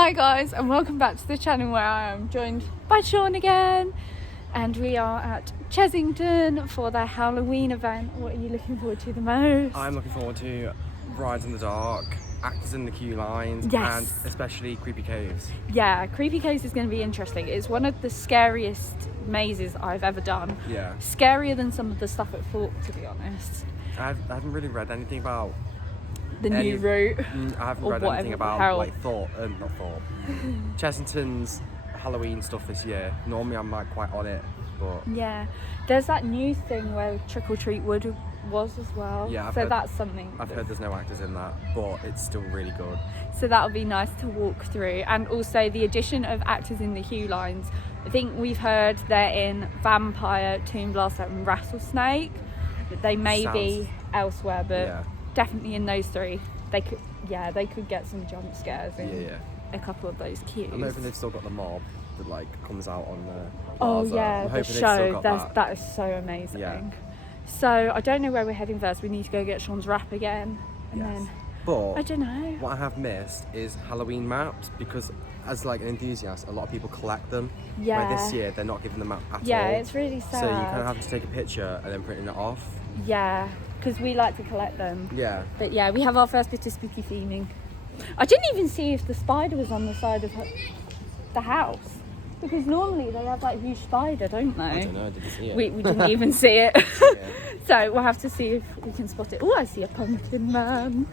Hi guys, and welcome back to the channel where I am joined by Shaun again, and we are at Chessington for the Howlo'ween event. What are you looking forward to the most? I'm looking forward to rides in the dark, actors in the queue lines, Yes. and especially creepy caves. Yeah, Creepy Caves is going to be interesting. It's one of the scariest mazes I've ever done. Yeah. Scarier than some of the stuff at Thorpe, to be honest. I haven't really read anything about The new route. I haven't Or read whatever, anything about Harold. like not Thorpe. Chessington's Halloween stuff this year. Normally I'm like quite on it, but Yeah, there's that new thing where Trick or Treat Wood was as well. Yeah, that's something. I've heard there's no actors in that, but it's still really good. So that'll be nice to walk through, and also the addition of actors in the queue lines. I think we've heard they're in Vampire, Tomb Blaster, and Rattlesnake. They may be elsewhere, but Yeah. definitely in those three. They could get some jump scares in Yeah. a couple of those queues. I'm hoping they've still got the mob that like comes out on the Oh plaza. yeah, I'm the hoping they've show. still got That is so amazing. Yeah. So I don't know where we're heading first. We need to go get Shaun's wrap again, and Yes. then But I don't know. what I have missed is Halloween maps, because as like an enthusiast, a lot of people collect them. Yeah. Where this year they're not giving them out at Yeah, all. it's really sad. So you kind of have to take a picture and then printing it off. Yeah, because we like to collect them. Yeah. But yeah, we have our first bit of spooky theming. I didn't even see if the spider was on the side of the house, because normally they have like huge spider, don't they? I don't know, I didn't see it. We didn't even see it. Yeah. So we'll have to see if we can spot it. Oh, I see a pumpkin man.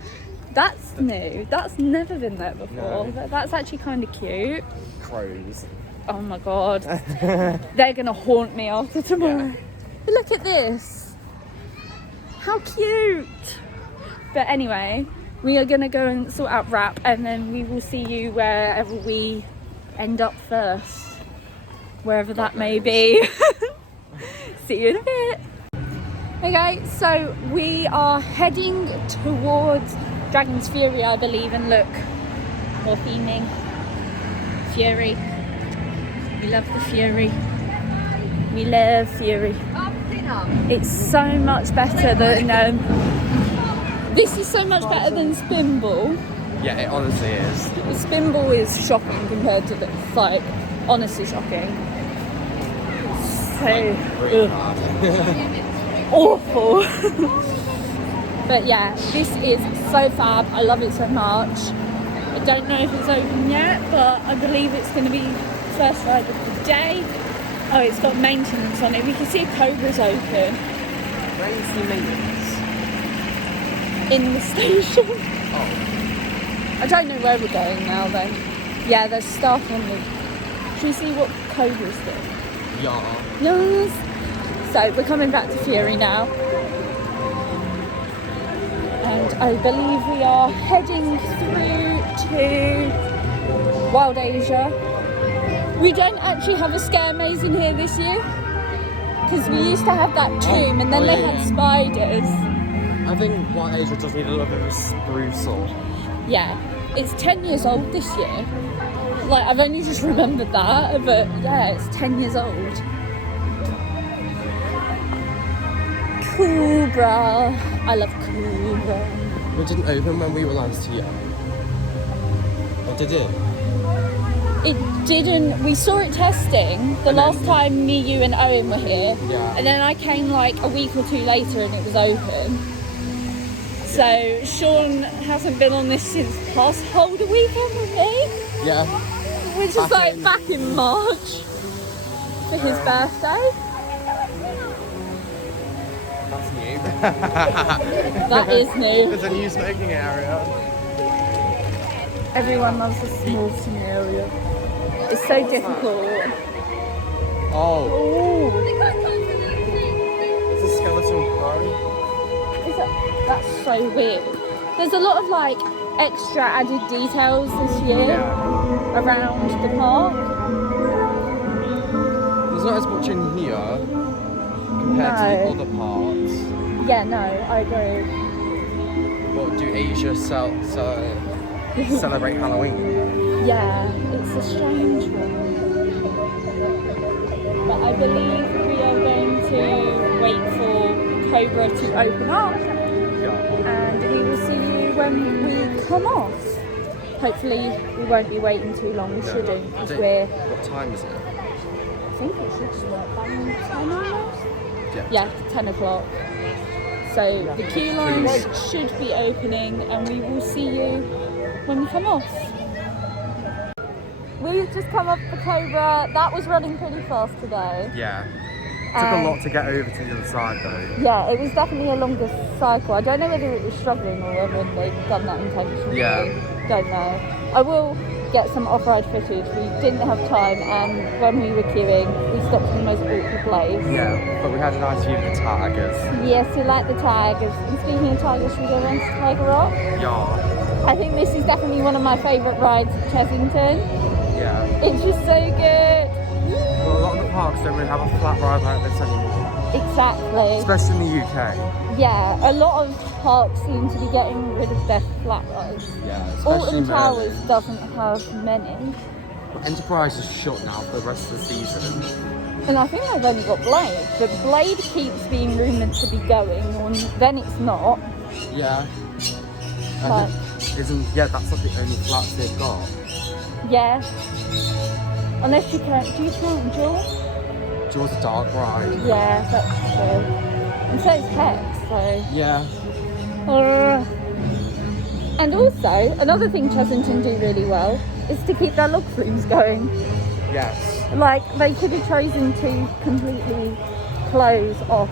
That's new. That's never been there before. No. That's actually kind of cute. Crows. Oh my god. They're going to haunt me after tomorrow. Yeah. But look at this. How cute. But anyway, we are going to go and sort out wrap, and then we will see you wherever we end up first. Wherever that may be. See you in a bit. Okay, so we are heading towards Dragon's Fury, I believe, and look, more theming. Fury. We love the Fury. We love Fury. It's so much better than this is so much better than Spinball. Yeah, it honestly is. Spinball is shocking compared to this, like, honestly shocking. So awful. But yeah, this is so fab. I love it so much. I don't know if it's open yet, but I believe it's going to be first ride of the day. Oh, it's got maintenance on it. We can see a Cobra's open Where is the maintenance? in the station. Oh. I don't know where we're going now though. Yeah, there's stuff on the... Should we see what Cobra's doing? Yeah. Yes. So we're coming back to Fury now, and I believe we are heading through to Wild Asia. We don't actually have a scare maze in here this year, because we used to have that tomb, and then they had spiders. I think Wild Asia does need a little bit of a spruceal. Yeah, it's 10 years old this year. Like, I've only just remembered that, but yeah, it's 10 years old. Cobra. I love Cobra. It didn't open when we were last here. Or did it? It didn't. We saw it testing the last time me, you, and Owen were here. Yeah. And then I came like a week or two later and it was open. So Shaun hasn't been on this since past Holder weekend with me. Yeah. Which is like back in March for his birthday. That's new. That is new. There's a new smoking area. Everyone loves a smoking area. It's so difficult. Oh. Oh, It's a skeleton crow. that's so weird. There's a lot of like extra added details this year around the park. There's not as much in here compared to the other parts. Yeah, no, I agree. But do Asia celebrate Halloween? Yeah, it's a strange one. But I believe we are going to wait for Cobra to open up, Yeah. and we will see you when we come off. hopefully we won't be waiting too long. We shouldn't, because What time is it? I think it should start by 10 almost. Yeah, 10 o'clock. So the queue lines should be opening, and we will see you when we come off. We've just come off the Cobra. That was running pretty fast today. Yeah. Took a lot to get over to the other side though. Yeah, it was definitely a longer cycle. I don't know whether it was struggling or whether they've done that intentionally. Yeah. Don't know. I will get some off-ride footage. We didn't have time, and when we were queuing, we stopped in the most awkward place. Yeah, but we had a nice view of the tigers. Yes, we like the tigers. And speaking of tigers, should we go on to Tiger Rock? Yeah. I think this is definitely one of my favourite rides at Chessington. Yeah. It's just so good. Well, a lot of the parks don't really have a flat ride like this anymore. Exactly. Especially in the UK. Yeah, a lot of parks seem to be getting rid of their flat rides. Yeah, especially Alton Towers doesn't have many. Enterprise is shut now for the rest of the season. And I think they've only got Blade. But Blade keeps being rumoured to be going, and then it's not. Yeah. But that's not the only flats they've got. yeah. Unless you count, do you count Jaw? Jaw's a dark ride. Yeah, that's true. And so is Hex, so. Yeah. And also, another thing Chessington do really well is to keep their log flumes going. Yes. Like, they could have chosen to completely close off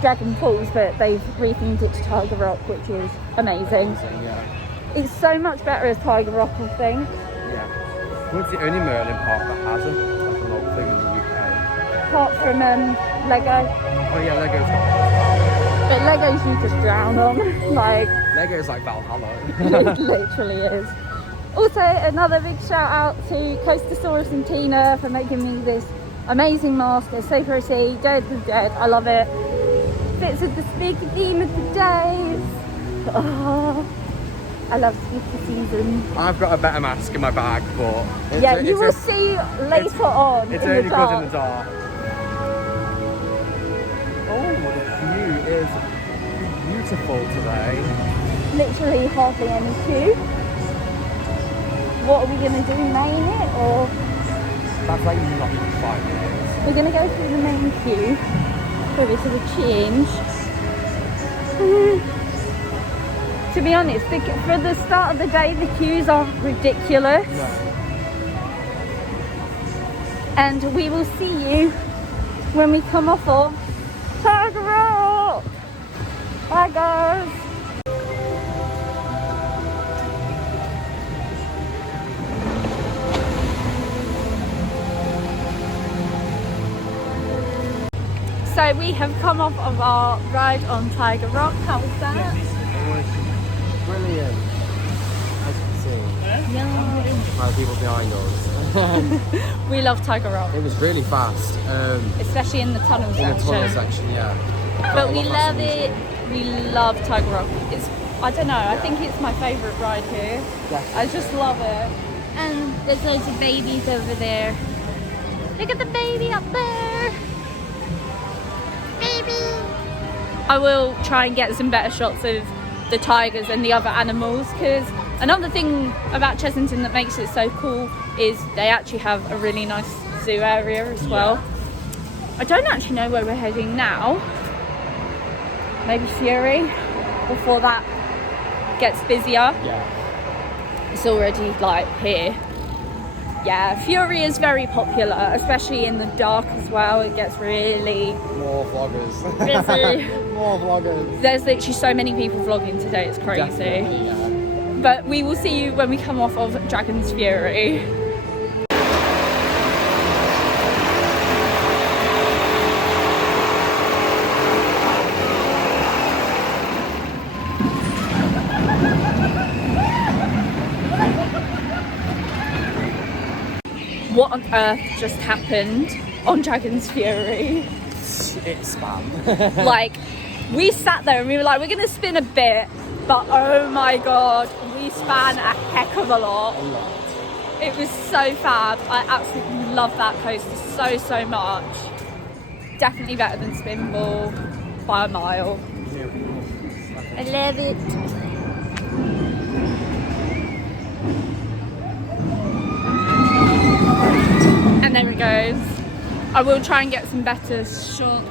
Dragon Falls, but they've rethemed it to Tiger Rock, which is amazing. Yeah. It's so much better as Tiger Rock, I think. Yeah. It's the only Merlin park that has a log thing in the UK. Apart from Lego. Oh yeah, Lego's got But Legos you just drown on. Like, Lego's like Valhalla. it literally is. Also, another big shout out to Coastosaurus and Tina for making me this amazing mask. It's so pretty, dead with dead. I love it. Fits with the spooky theme of the days. Oh, I love spooky season. I've got a better mask in my bag, but You will see later on. It's in only the good dark. in the dark. Oh, the view is beautiful today. Literally hardly any queue. What are we going to do? Main it or? That's like not even 5 minutes. We're going to go through the main queue for a bit of a change. To be honest, for the start of the day, the queues aren't ridiculous. No. And we will see you when we come off of Tiger Rock. Bye guys. So we have come off of our ride on Tiger Rock. How was that? It was brilliant. As you can see. Yeah. By the people behind us. We love Tiger Rock, It was really fast. especially in the tunnel In section. the tunnel section, yeah. But we love it. We love Tiger Rock. It's, I don't know, I think it's my favourite ride here. I just love it. And there's loads of babies over there. Look at the baby up there. Baby. I will try and get some better shots of the tigers and the other animals, because another thing about Chessington that makes it so cool is they actually have a really nice zoo area as well. I don't actually know where we're heading now. Maybe Fury, before that gets busier. Yeah. It's already like here. Yeah, Fury is very popular, especially in the dark as well. It gets really More vloggers. busy. More vloggers. There's literally so many people vlogging today, it's crazy. Definitely, yeah. But we will see you when we come off of Dragon's Fury. What on earth just happened on Dragon's Fury? It's spam. Like, we sat there and we were like, we're gonna spin a bit, but oh my god, we span a heck of a lot. A lot. It was so fab. I absolutely love that coaster so much. Definitely better than Spinball by a mile. I love it. I will try and get some better shots.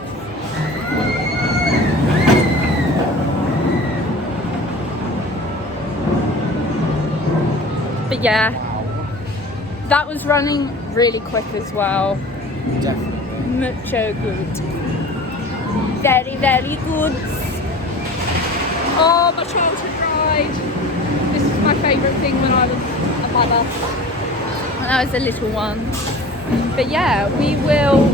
But yeah, that was running really quick as well. Definitely. Mucho good. Very, very good. Oh, my childhood ride. This was my favourite thing when I was a mother. When I was a little one. But yeah, we will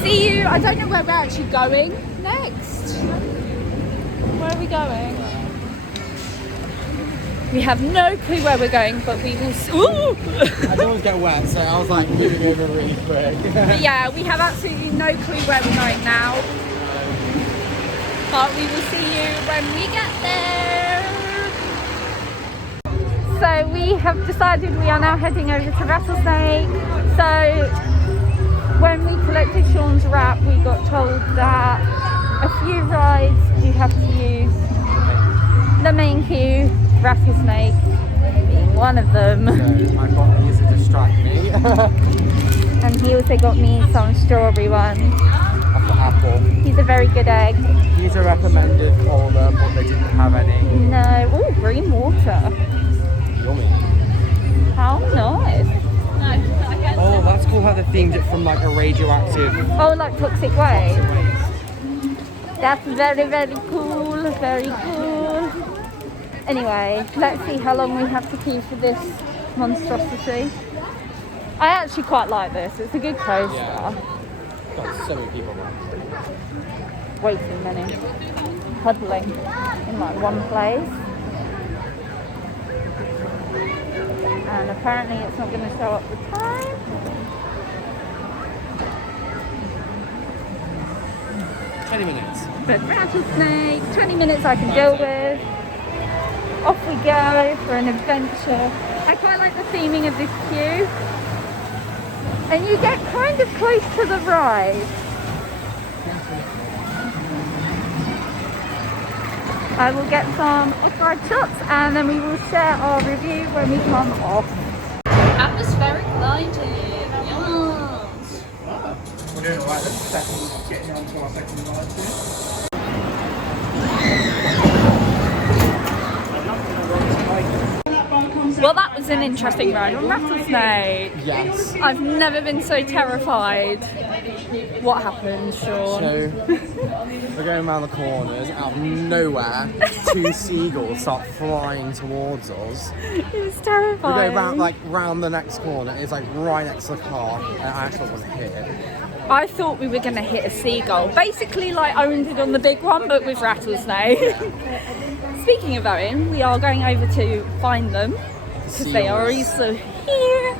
see you. I don't know where we're actually going next. Where are we going? We have no clue where we're going, but we will see. Ooh! I don't always get wet, so I was like moving over really quick. But yeah, we have absolutely no clue where we're going now. But we will see you when we get there. So we have decided we are now heading over to Rattlesnake. So when we collected Shaun's wrap, we got told that a few rides you have to use the main queue, Rattlesnake being one of them. So I got these to distract me. And he also got me some strawberry ones. I've got apple. He's a very good egg. These are recommended cola, but they didn't have any. No. Oh, green water. Yummy. How nice. Oh, that's cool how they themed it from like a radioactive. Oh, like toxic waste. That's very, very cool. Very cool. Anyway, let's see how long we have to queue for this monstrosity. I actually quite like this. It's a good coaster. Yeah. Got so many people now. Way too many. Huddling in like one place. And apparently it's not going to show up the time. But Rattlesnake, 20 minutes I can deal with. Off we go for an adventure. I quite like the theming of this queue. And you get kind of close to the ride. I will get some off-ride shots and then we will share our review when we come off. Atmospheric lighting. Yes. We're doing alright then. Getting on to our second ride here. Well, that was an interesting ride on Rattlesnake. Yes. I've never been so terrified. What happened, Shaun? So we're going around the corners, out of nowhere, two seagulls start flying towards us. It was We terrifying. go round the next corner, it's like right next to the car, and I actually was hit. I thought we were going to hit a seagull. Basically like Owen did on the big one, but with Rattlesnake. Speaking of Owen, we are going over to find them, because they are also here.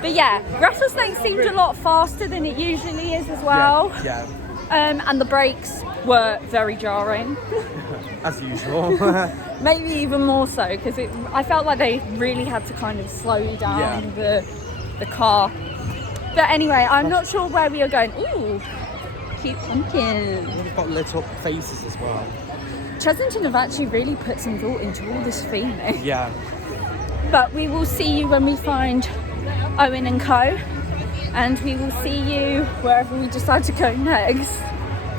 But yeah, Rattlesnake seemed a lot faster than it usually is as well. Yeah. And the brakes were very jarring. As usual. Maybe even more so, because I felt like they really had to kind of slow down the car. But anyway, I'm not sure where we are going. Ooh, cute pumpkin. We've got lit up faces as well. Chessington have actually really put some thought into all this theming. Yeah. But we will see you when we find Owen and co. And we will see you wherever we decide to go next.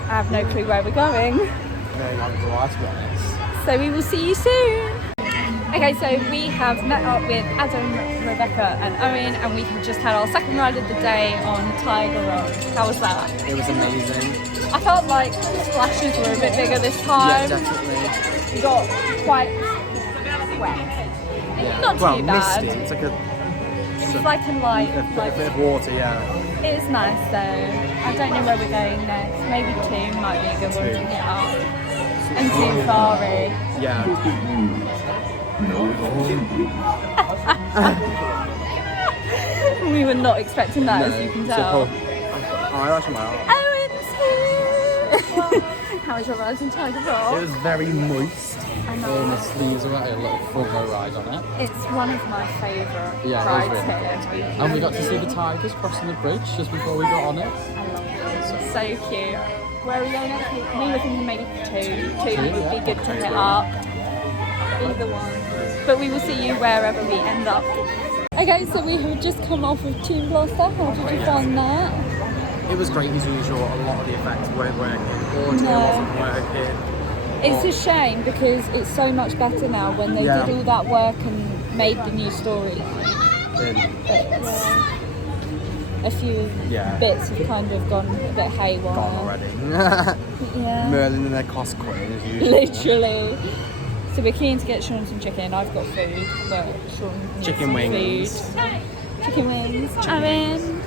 I have no clue where we're going. Very unsure, to be honest. So we will see you soon. Okay, so we have met up with Adam, Rebekah and Owen, and we have just had our second ride of the day on Tiger Rock. How was that? It was amazing. I felt like the splashes were a bit bigger this time. Yeah, definitely. We got quite wet. Yeah. Not well, too bad. misty. It's like It's like a light, a bit of water, yeah. It is nice though. I don't know where we're going next. Maybe 2 might be a good one to hit up. And Safari. Yeah. We were not expecting that, as you can tell. Oh, that's my arm. Owen's here! How was your ride in Tiger Rock? It was very moist. I know. All the sleeves were a little front row ride on it. It's one of my favourite Yeah, rides it was really here. And we got to see the tigers crossing the bridge just before we got on it. I love it. So cute. Where are we going next? We were thinking maybe 2. 2 would be good to hit up. Either one. But we will see you wherever we end up. Okay, so we have just come off of Toon Blaster. How did you find that? It was great as usual. A lot of the effects weren't working. Audio wasn't working. It's a shame because it's so much better now when they did all that work and made the new story. A few bits have kind of gone a bit haywire. Gone already. Yeah. Merlin and their cost queen as usual. Literally. So we're keen to get Shaun some chicken. I've got food, but Shaun needs Chicken some wings. food. Chicken wings. Owen,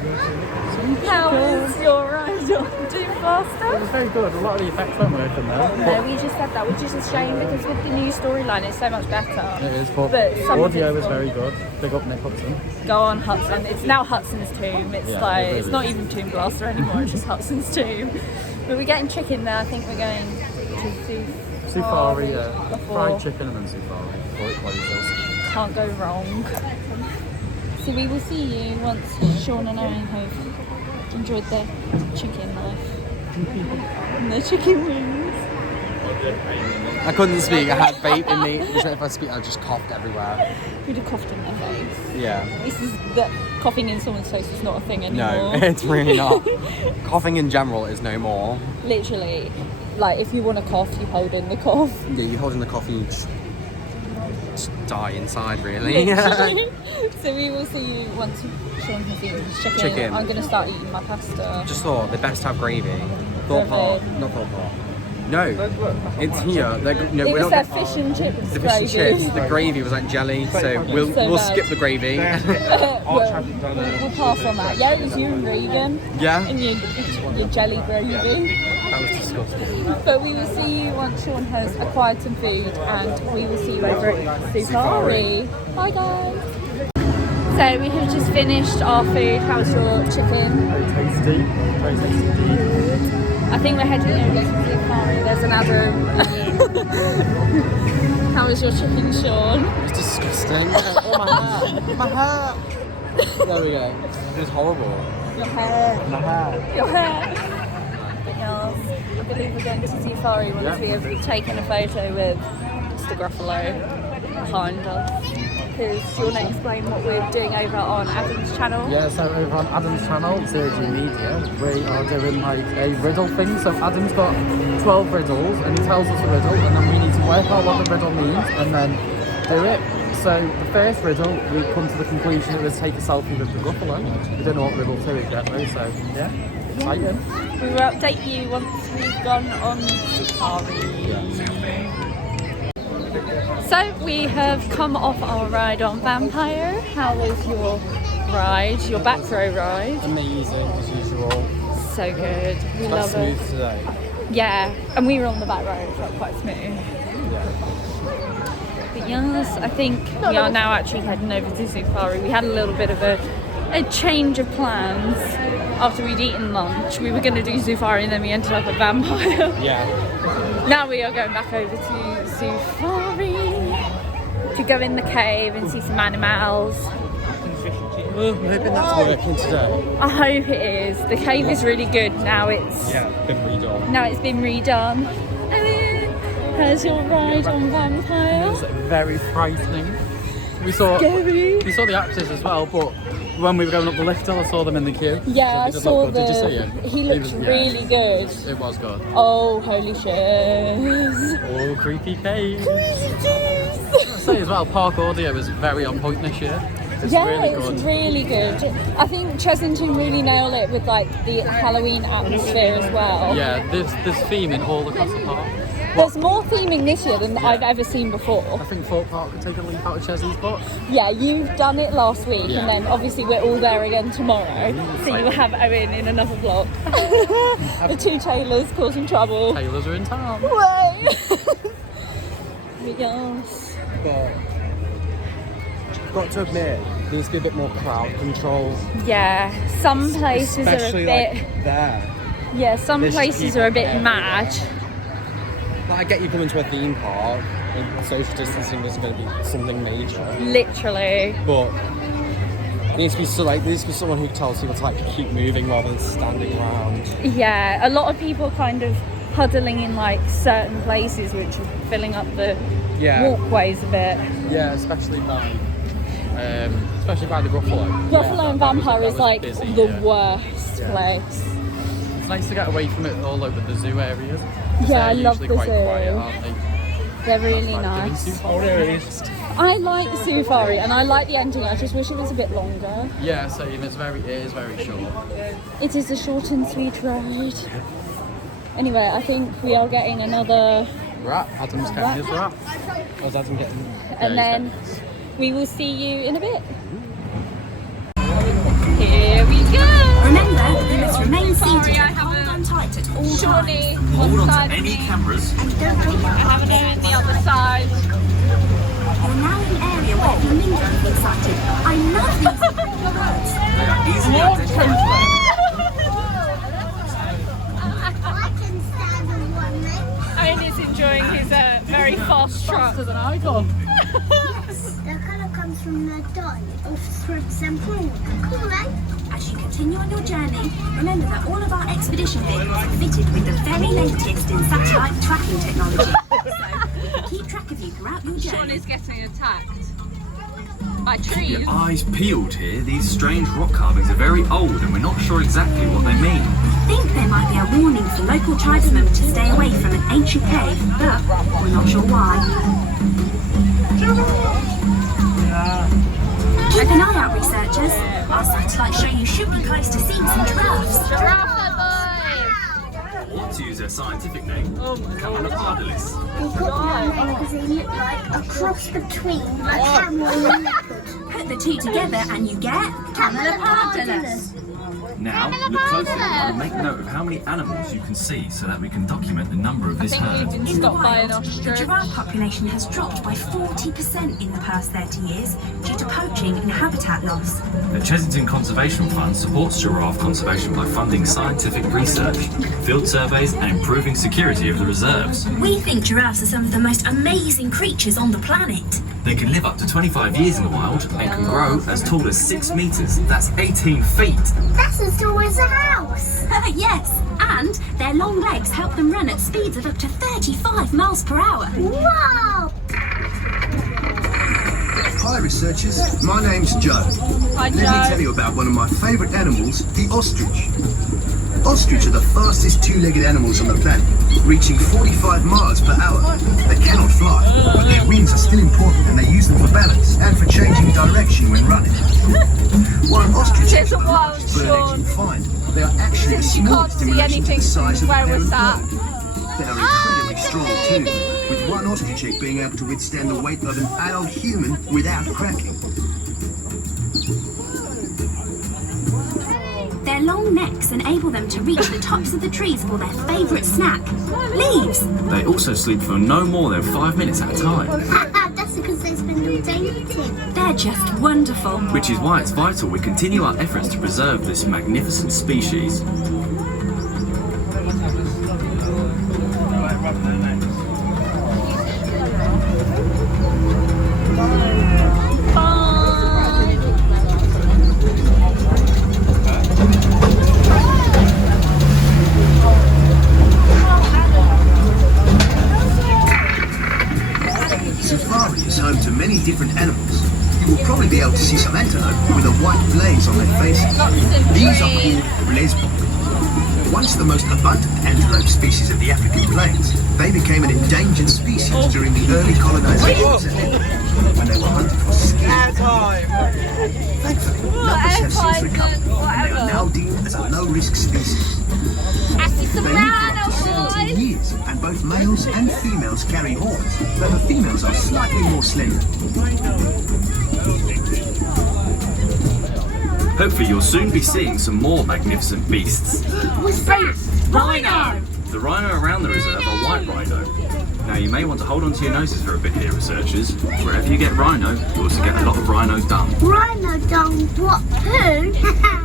how was your ride on Do It Faster? was very good. A lot of the effects weren't working there. No, we just said that, which is a shame because with the new storyline it's so much better. It is, but some of audio it's was gone. very good. Big up Nick Hudson. Go on Hudson. It's now Hudson's Tomb. It's Yeah, like it really it's not is. even Tomb Blaster anymore. It's just Hudson's Tomb. But we're getting chicken there. I think we're going to Safari, before. fried chicken and then Safari before it closes. Can't go wrong. So we will see you once Shaun and Owen have enjoyed their chicken life and their chicken wings. I couldn't speak. I had vape in me. If I speak, I just coughed everywhere. We'd have coughed in their face. Yeah. This is that coughing in someone's face is not a thing anymore. No, it's really not. Coughing in general is no more. Literally, like if you want to cough, you hold in the cough. Yeah, you're holding the coffee, you just die inside, really. Literally. So we will see you once Shaun has eaten his chicken. I'm going to start eating my pasta. Just thought they best have gravy. Thought part, not thought part. No, it's here. No, It we're was not their fish and chips the fish and gravy. chips. The gravy was like jelly, so we'll bad. skip the gravy. We'll pass on that. Yeah, it was you and Regan Yeah, and your jelly gravy. that was disgusting. But we will see you once Shaun has acquired some food and we will see you over at Safari. Bye guys. So we have just finished our food. How's your chicken? Very tasty. Very tasty indeed. I think we're heading over to Safari. There's an Adam. How was your chicken, Shaun? It was disgusting. Oh my hair! There we go. It was horrible. Your hair. Your hair. But yes, I believe we're going to Safari once we have taken a photo with Mr. Gruffalo behind us. Because you want to explain what we're doing over on Adam's channel? Yeah, so over on Adam's channel, Zero G Media, we are doing like a riddle thing. So Adam's got 12 riddles and he tells us a riddle and then we need to work out what the riddle means and then do it. So the first riddle, we come to the conclusion it was take a selfie with the Gruffalo. We don't know what riddle 2 is yet though, so yeah, exciting. We will update you once we've gone on Safari. So we have come off our ride on Vampire. How was your ride, your back row ride? Amazing as usual. So good. We love it. Smooth today. Yeah, and we were on the back row, it felt quite smooth. But yes, I think we are now actually heading over to Safari. We had a little bit of a change of plans after we'd eaten lunch. We were going to do Safari and then we ended up at Vampire. Yeah. Now we are going back over to Safari to go in the cave and see some animals. I'm hoping that's working today. I hope it is. The cave is really good now. It's been redone. now it's been redone. How's your ride on Vampire? It was very frightening. We saw the actors as well, but when we were going up the lift hill, I saw them in the queue. Yeah, So I saw Did you see him? He looked really good. It was good. Oh, holy shit. Oh, creepy cave. Jeez. I say as well, park audio was very on point this year. It's really It was good. really good. I think Chessington really nailed it with like the Halloween atmosphere as well. Yeah, there's theming all across the park. There's more theming this year than I've ever seen before. I think Thorpe Park could take a leaf out of Chessie's book. Yeah, you've done it last week Yeah. and then obviously we're all there again tomorrow. So you have Owen in another vlog. The two Taylors causing trouble. Taylors are in town. Way! Yes. But I've got to admit, there needs to be a bit more crowd control. Yeah, some places Especially are a bit. like there. Yeah, some There's places people are a bit there. mad. Like, I get you coming to a theme park, and social distancing isn't going to be something major. Literally. But it needs to be there needs to be someone who tells people to like keep moving rather than standing around. Yeah, a lot of people kind of huddling in like certain places, which are filling up the walkways a bit. Yeah, especially by the Gruffalo. Buffalo and Vampire is like busy, the yeah. worst place. It's nice to get away from it all over the zoo areas. 'Cause Yeah, I they're love usually the quite zoo. quiet, aren't they? They're really Like, nice. Oh, there it is. I like the safari and I like the ending. I just wish it was a bit longer. Yeah, same. It is very short. It is a short and sweet ride. Anyway, I think we are getting another, Rat. Adam's getting his rat. Or is Adam getting? and then we will see you in a bit. Here we go. Remember, you must remain seated and hold on tight at all times. Shawnee Hold on side to of any me. cameras. And don't take I have an Owen the other side. You're now in an area where flamingos are sighted. I love these birds. They are easily identified. Owen is enjoying his very fast trot. As an icon. The colour comes from the dye of threads and cool. Cool, eh? As you continue on your journey, remember that all of our expedition vehicles are fitted with the very latest in satellite tracking technology. So, keep track of you throughout your Shaun journey. is getting attacked by trees. Your eyes peeled here. These strange rock carvings are very old and we're not sure exactly what they mean. We think there might be a warning for local tribesmen to stay away from an ancient cave, but we're not sure why. Keep an eye out, researchers. Our satellites show you should be close to seeing some giraffes. Or to use their scientific name, Camelopardalis. They got their name because they look like a cross between a camel and a leopard. Put the two together and you get Camelopardalis. Now, look closely and make note of how many animals you can see so that we can document the number of I this think herd. we've been In the stopped by an wild, the ostrich. giraffe population has dropped by 40% in the past 30 years due to poaching and habitat loss. The Chessington Conservation Fund supports giraffe conservation by funding scientific research, field surveys and improving security of the reserves. We think giraffes are some of the most amazing creatures on the planet. They can live up to 25 years in the wild and can grow as tall as 6 meters. That's 18 feet. That's as tall as a house. Yes, and their long legs help them run at speeds of up to 35 miles per hour. Wow! Hi researchers, my name's Joe. Hi, Let me Joe. tell you about one of my favourite animals, the ostrich. Ostrich are the fastest two-legged animals on the planet, reaching 45 miles per hour. They cannot fly, but their wings are still important and they use them for balance and for changing direction when running. While an ostrich There's is a the wild largest bird egg Shaun. you find, they are actually the Since you can't smallest in see relation to anything the size of the where we're parent sat. bird. They are incredibly strong too, with one ostrich egg being able to withstand the weight of an adult human without cracking. Their long necks enable them to reach the tops of the trees for their favourite snack, leaves. They also sleep for no more than 5 minutes at a time, That's because they spend all day eating. They're just wonderful. which is why it's vital we continue our efforts to preserve this magnificent species. Safari is home to many different animals. You will probably be able to see some antelope with a white blaze on their faces. These are called blesbok. Once the most abundant antelope species of the African plains, they became an endangered species during the early colonization when they were hunted for skin. Thankfully, numbers have since recovered, and they are now deemed as a low-risk species. They live for up to 17 years, and both males and females carry horns, though the females are slightly more slender. Hopefully you'll soon be seeing some more magnificent beasts. What's that? Rhino! The rhino around the reserve are white rhino. Now you may want to hold on to your noses for a bit here, researchers. Wherever you get rhino, you also get a lot of rhino dung. Rhino dung, what? Who?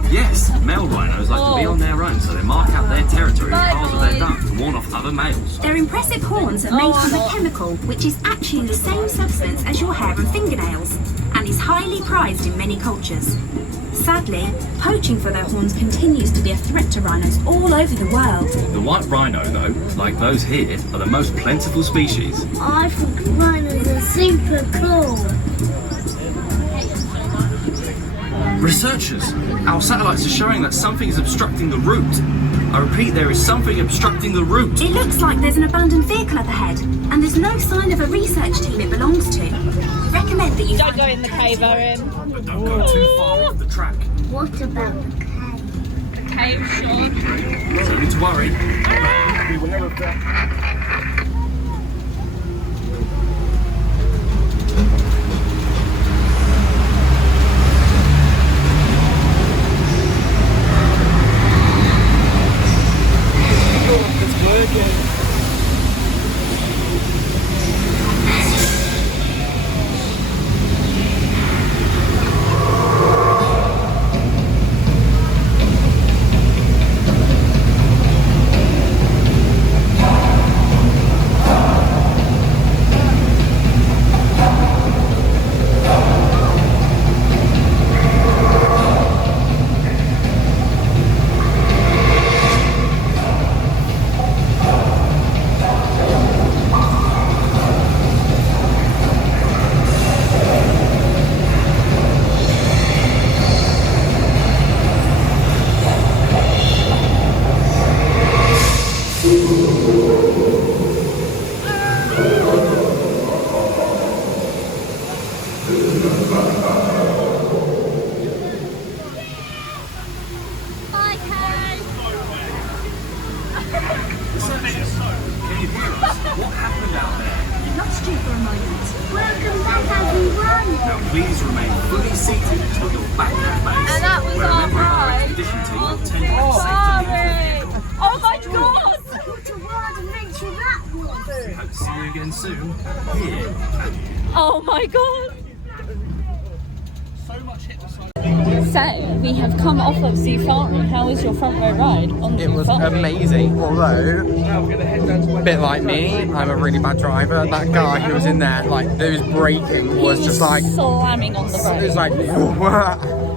Yes, male rhinos like to be on their own, so they mark out their territory with piles of their dung to warn off other males. Their impressive horns are made from a chemical which is actually the same substance as your hair and fingernails, and is highly prized in many cultures. Sadly, poaching for their horns continues to be a threat to rhinos all over the world. The white rhino, though, like those here, are the most plentiful species. I think rhinos are super cool. Researchers, our satellites are showing that something is obstructing the route. I repeat, there is something obstructing the route. It looks like there's an abandoned vehicle up ahead, and there's no sign of a research team it belongs to. We recommend that you Don't go in the cave, Owen. But don't go too far off the track. What about the cave? Cave, Shaun. So need to worry. Beware of that. It's working. What happened out there? Lost you for a moment. Welcome back, everyone. Now please remain fully seated until you're back at base. And that was where a our member of our ride expedition team will on tell you exactly. Safari. Oh my god! What a wild adventure that was. Hope to see you again soon. Here. Oh my god! So, we have come off of Safari. How was your front row ride on It was Safari? amazing, although a bit like me, I'm a really bad driver. That guy who was in there, like, those braking He was just like, slamming on the it road. was like,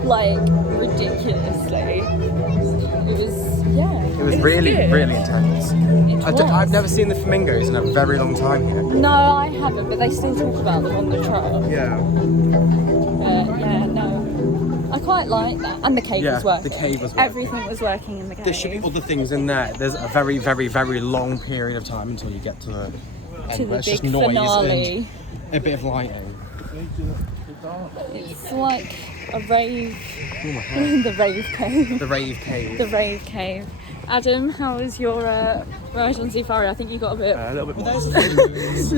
Like, ridiculously. It was, yeah. it was really, good. really intense. It was. I've never seen the flamingos in a very long time here. No, I haven't, but they still talk about them on the trail. Yeah. Yeah, no. I quite like that. And the cave Yeah, was working. the cave was working. Everything was working in the cave. There should be other things in there. There's a very, very, very long period of time until you get to the end, to where the it's just big noise finale. and a bit of lighting. It's like a rave. Oh my God. The rave cave. The rave cave. The rave cave. Adam, how was your ride on Safari? I think you got a bit. A little bit more.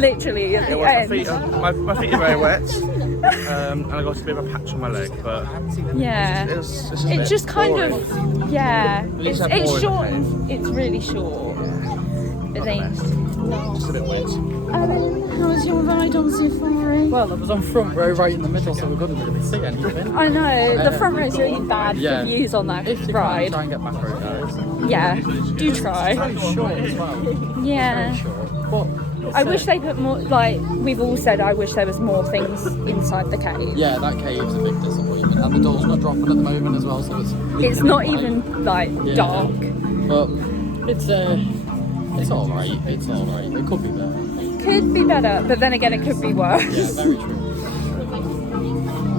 Literally at the My feet, end. my feet are very wet, and I got a bit of a patch on my leg, but Yeah. it's It just kind boring. of, yeah. least It's they're boring, short. okay. It's really short. But they, no. Just a bit wet. Adam, how was your ride on Safari? Well, I was on front row right in the middle, so we couldn't really see anything. I know, the front row's really bad yeah. for views on that If you can, ride. try and get back row, guys. Yeah, do try. Very short as well. Yeah. Very short. But I wish they put more, like, we've all said I wish there was more things inside the cave. yeah, that cave's a big disappointment, and the door's not dropping at the moment as well, so It's not even, like, Yeah. dark. But it's all right. It's all right. It could be better. Could be better, but then again it could be worse. Yeah, very true.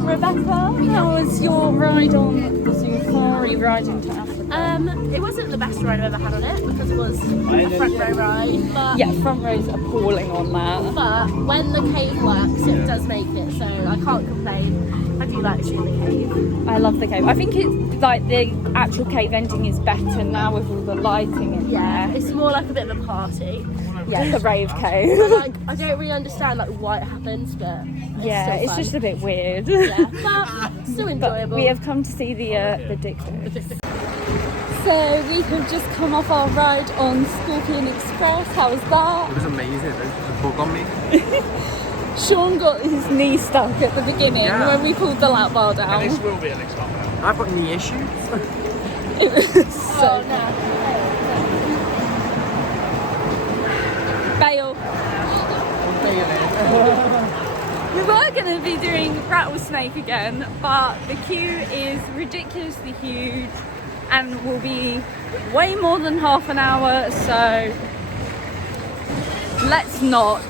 Rebekah, how was your ride on Safari ride into Africa? It wasn't the best ride I've ever had on it because it was a front row ride, but Yeah, front row's appalling on that. but when the cave works, it does make it, so I can't complain. I do like seeing the cave. I love the cave. I think it's like the actual cave ending is better now with all the lighting in Yeah, there. it's more like a bit of a party. Yeah, the rave But cave. like, I don't really understand like why it happens, but Yeah, still it's fun. just a bit weird. Yeah, but still But enjoyable. we have come to see the Dictos. So we have just come off our ride on Scorpion Express. How was that? It was amazing. There was a bug on me. Shaun got his knee stuck at the beginning Yeah. when we pulled the lap bar down. This will be an next one. I've got knee issues. It was so bail. We were going to be doing Rattlesnake again, but the queue is ridiculously huge and will be way more than half an hour, so let's not.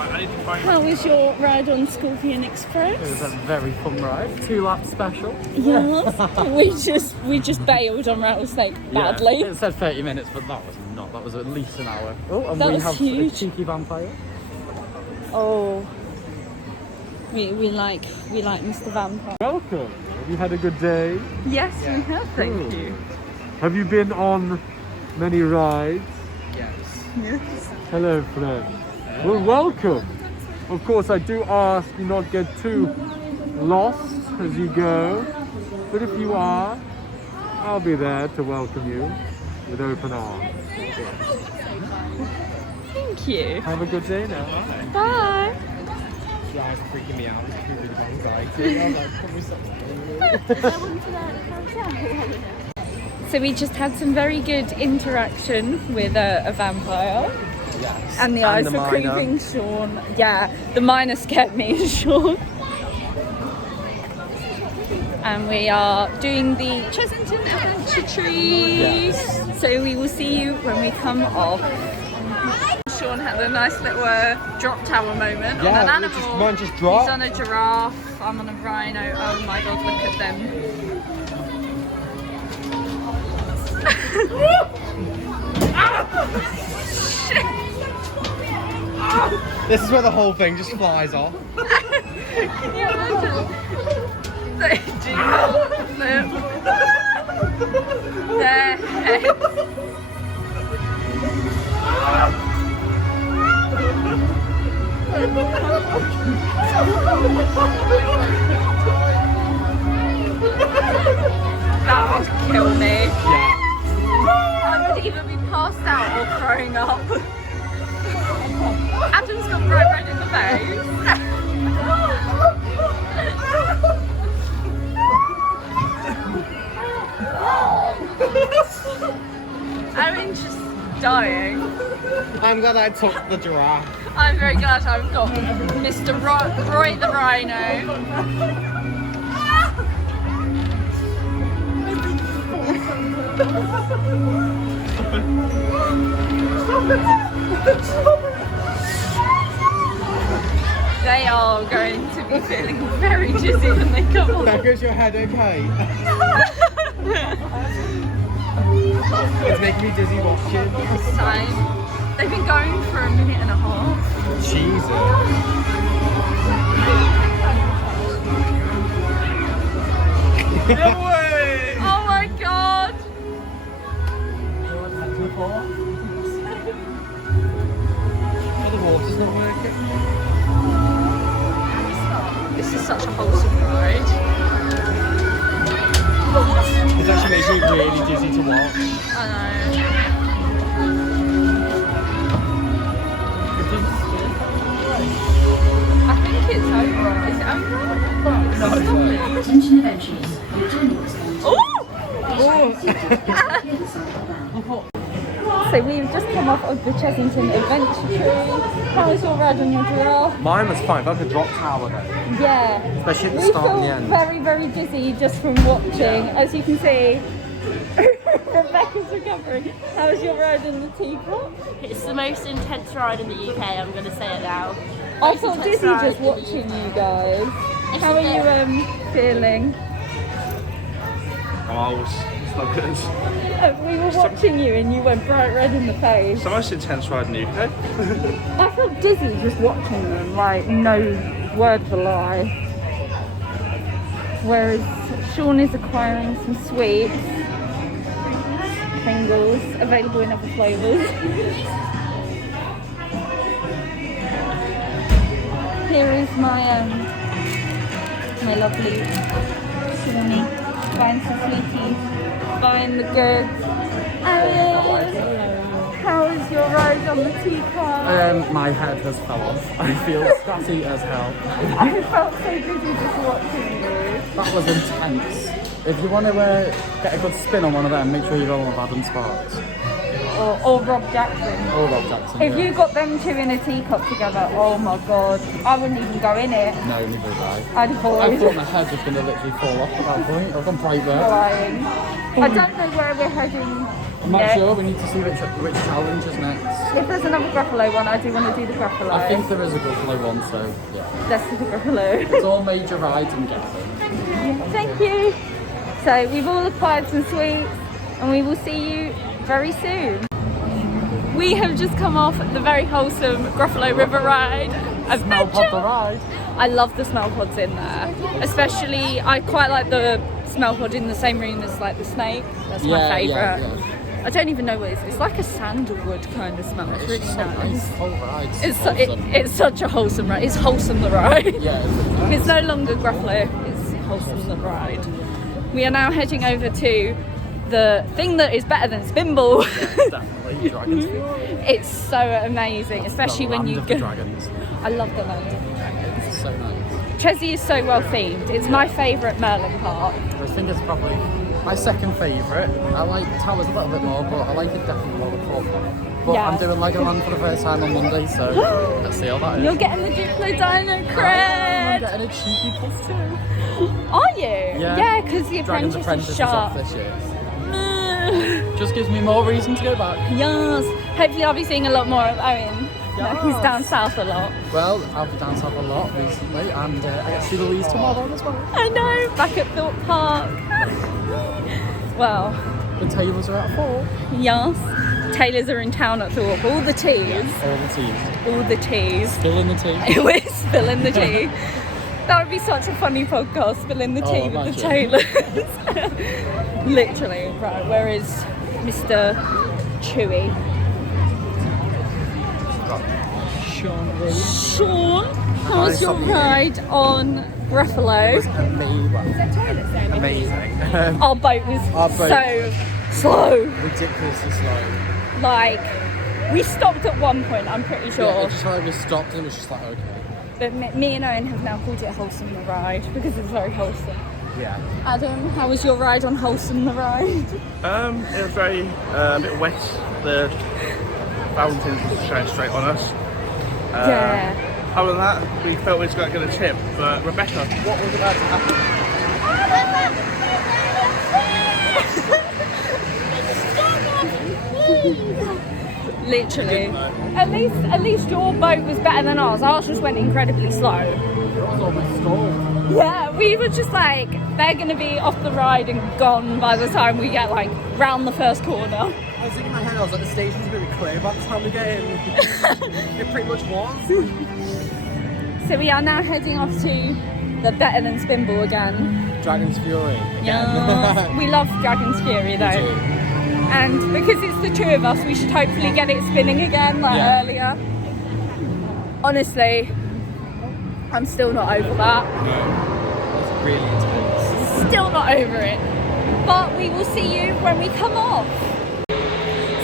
How was your ride on Scorpion Express? It was a very fun ride. 2-lap special. Yes. we just bailed on Rattlesnake badly. Yeah, it said 30 minutes, but that was not. That was at least an hour. Oh, and That we was have huge. a cheeky vampire. Oh. We like Mr. Vampire. Welcome. Have you had a good day? Yes, we have, thank you. Have you been on many rides? Yes. Hello, friend. Well, welcome. Of course, I do ask you not get too lost as you go, but if you are, I'll be there to welcome you with open arms. Thank you. Have a good day now. Bye. Drive freaking me out. It's really anxiety. I'm like, can we stop doing So we just had some very good interaction with a vampire. Yes. And the eyes the were miner. creeping Shaun. Yeah, the miner scared me and Shaun. And we are doing the Chessington Adventure Tree. So we will see you when we come off. Shaun had a nice little drop tower moment on an animal. Mine just dropped. He's on a giraffe, I'm on a rhino. Oh my god, look at them. This is where the whole thing just flies off. Can you imagine? They do not flip their heads. That would kill me. I would either be passed out or throwing up. Adam's got bright red in the face. Owen's just dying. I'm glad I took the giraffe. I'm very glad I've got Mr. Roy the Rhino. They are going to be feeling very dizzy when they come on. How goes your head, okay? It's making me dizzy watching. Same. They've been going for a minute and a half. Jesus. No way! Oh my god! Oh, the water's not working. This is such a wholesome ride. It's actually making me really dizzy to watch. I know. I think it's over. Is it over? No, it's not. Attention adventurers, your journey was going So we've just come off of the Chessington Adventure Tree. How was your ride on your giraffe? Mine was fine, like a drop tower though. Yeah. Especially at the We start and the feel end. very, very dizzy just from watching. As you can see, Rebekah's recovering. How was your ride on the teacup? It's the most intense ride in the UK, I'm going to say it now. I Most felt intense dizzy ride just in the watching UK. you guys. It's How a are bit- you feeling? Oh, it's not good. We were watching you and you went bright red in the face. It's the most intense ride in the UK. I felt dizzy just watching them, like no word of a lie. Whereas Shaun is acquiring some sweets, Pringles, available in other flavours. Here is my my lovely Shaunie, buying some sweeties, buying the goods. How was your ride on the teacup? My head has fell off. I feel scratchy as hell. I felt so dizzy just watching you. That was intense. If you want to get a good spin on one of them, make sure you go on with Adam Sparks. Or Rob Jackson. Or Rob Jackson. If yeah. you got them two in a teacup together, oh my god, I wouldn't even go in it. No, neither would I. I'd I avoid thought my head was going to literally fall off at that point. I've gone bright there. flying. I don't know where we're heading I'm not sure. We need to see which challenge is next. If there's another Gruffalo one, I do want to do the Gruffalo. I think there is a Gruffalo one, so yeah. Let's do the Gruffalo. It's all major rides and getting. Thank you. So we've all acquired some sweets and we will see you very soon. We have just come off the very wholesome Gruffalo River ride. Smell pod the ride. I love the smell pods in there. Especially, I quite like the smell pod in the same room as like the snake. That's my favourite. Yeah. I don't even know what it is. It's like a sandalwood kind of smell. It's really nice. Whole ride. It's such a wholesome ride. It's wholesome the ride. Yeah. It's no longer Gruffalo. It's wholesome the ride. We are now heading over to the thing that is better than Spinball. Yeah, definitely. Dragon's Feet. It's so amazing, especially when you go. Dragons. I love the land of the dragons. It's so nice. Chessy is so well themed. It's my favourite Merlin park. I think it's probably my second favourite. I like Towers a little bit more, but I like it definitely more than Fourth. But Yeah. I'm doing Legoland for the first time on Monday, so let's see how that is. You're getting the Duplo Dino I'm cred. getting a cheeky plus 2. Are you? Yeah. Because the Dragon's apprentice is Apprentice is off sharp. this year. Just gives me more reason to go back. Yes. Hopefully I'll be seeing a lot more of Owen. He's down south a lot. Well, I've been down south a lot recently, and I get to see the Lees tomorrow as well. I know, back at Thorpe Park. Well, The Taylors are at 4. yes. Taylors are in town at Thorpe. All the teas. All the teas. All the teas. Spilling the tea. We're spilling the tea. That would be such a funny podcast, spilling the tea with the Taylors. Literally. Right, where is Mr. Chewy? Shaun, how was your ride on Gruffalo? Amazing. Our boat was so slow. Ridiculously slow. Like, we stopped at one point, I'm pretty sure. Yeah, it just like we stopped and it was just like, okay. But me and Owen have now called it Wholesome the Ride because it's very wholesome. Yeah. Adam, how was your ride on Wholesome the Ride? It was very a bit wet. The fountains was shining straight on us. Yeah. Other than that, we felt we was going to get a tip. But Rebekah, what was about to happen? Literally. At least your boat was better than ours. Ours just went incredibly slow. It was almost stalled. Yeah, we were just like, they're gonna be off the ride and gone by the time we get like round the first corner. I was thinking in my head, I was like, the station's going to be clear by the time we get in. It pretty much was. So we are now heading off to the better than Spinball again. Dragon's Fury. Yeah. We love Dragon's Fury though. And because it's the two of us, we should hopefully get it spinning again like earlier. Honestly, I'm still not over that. No. It's really intense. Still not over it. But we will see you when we come off.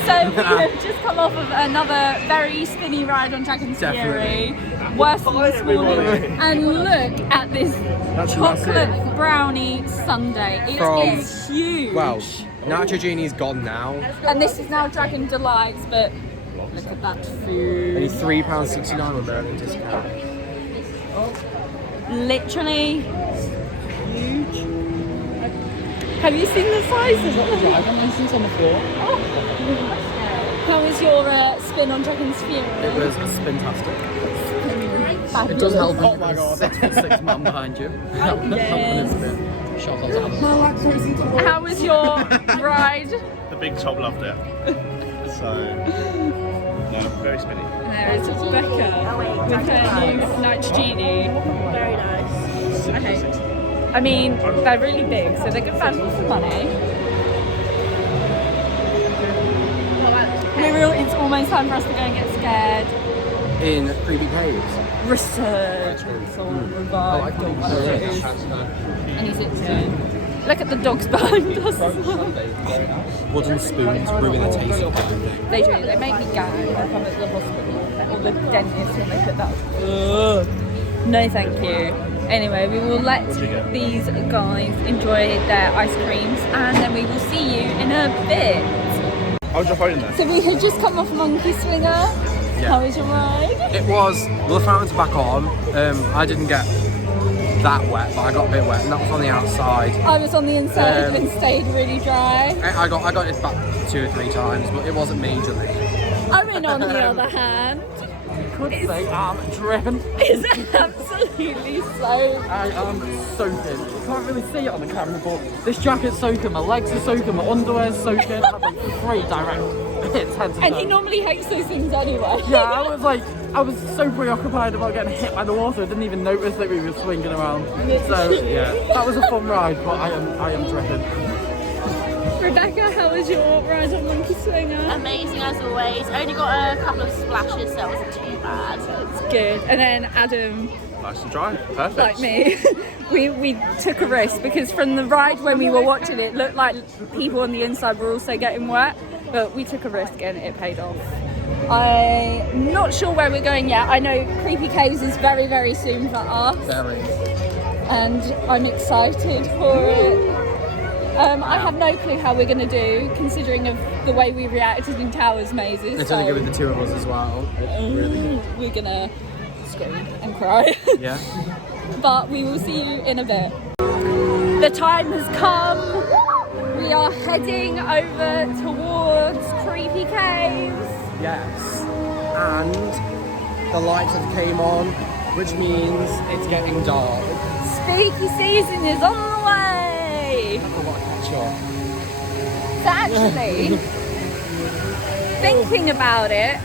So we have just come off of another very spinny ride on Dragon's Fury. Worse than this morning. And look at this chocolate brownie sundae. It is huge. Well, Nacho Genie's gone now. And this is now Dragon Delights, but look at that food. Only £3.69 on Merlin discount. Literally huge. Have you seen the size of it? Dragon license on the floor. How was your spin on Dragon's Fury? It was spintastic. It does help. Oh my god, 6 man behind you. Helping a bit. Shot on Adam. How was your ride? The big top loved it. So, no, very spinny. There is Rebekah with her new Night Genie. Very nice. Okay. I mean, they're really big, so they're good value for money. It's almost time for us to go and get scared. In Creepy Caves. Resurgence or Revive or whatever it is. And he's itching. Look at the dogs behind us. Wooden spoons ruin the taste of everything. They do. They make me gag when I come at the hospital or the dentist when they put that. No, thank you. Anyway, we will let these guys enjoy their ice creams and then we will see you in a bit. How was your phone there? So we had just come off Monkey Swinger. Yeah. How was your ride? It was, well, the fountains are back on. I didn't get that wet, but I got a bit wet, and that was on the outside. I was on the inside and stayed really dry. I got it back 2 or 3 times, but it wasn't majorly. Owen, on the other hand, Could say I'm dripping. is absolutely so. I am soaking. You can't really see it on the camera, but this jacket's soaking, my legs are soaking, my underwear's soaking. I had like 3 direct hits head to toe. And he normally hates those things anyway. Yeah, I was so preoccupied about getting hit by the water, I didn't even notice that we were swinging around. So yeah, that was a fun ride, but I am dripping. Rebekah, how was your ride on Monkey Swinger? Amazing as always. Only got a couple of splashes, so it wasn't too bad. It's good. And then Adam, Nice and dry. Perfect. like me, we took a risk because from the ride when we were watching it looked like people on the inside were also getting wet, but we took a risk and it paid off. I'm not sure where we're going yet. I know Creepy Caves is very, very soon for us. Very. And I'm excited for it. I have no clue how we're going to do, considering of the way we reacted in Towers mazes. It's only good with the 2 of us as well. It's really good. We're going to scream and cry. Yeah. But we will see you in a bit. The time has come. We are heading over towards Creepy Caves. Yes. And the lights have came on, which means it's getting dark. Spooky season is on the way. Sure. So actually, thinking about it,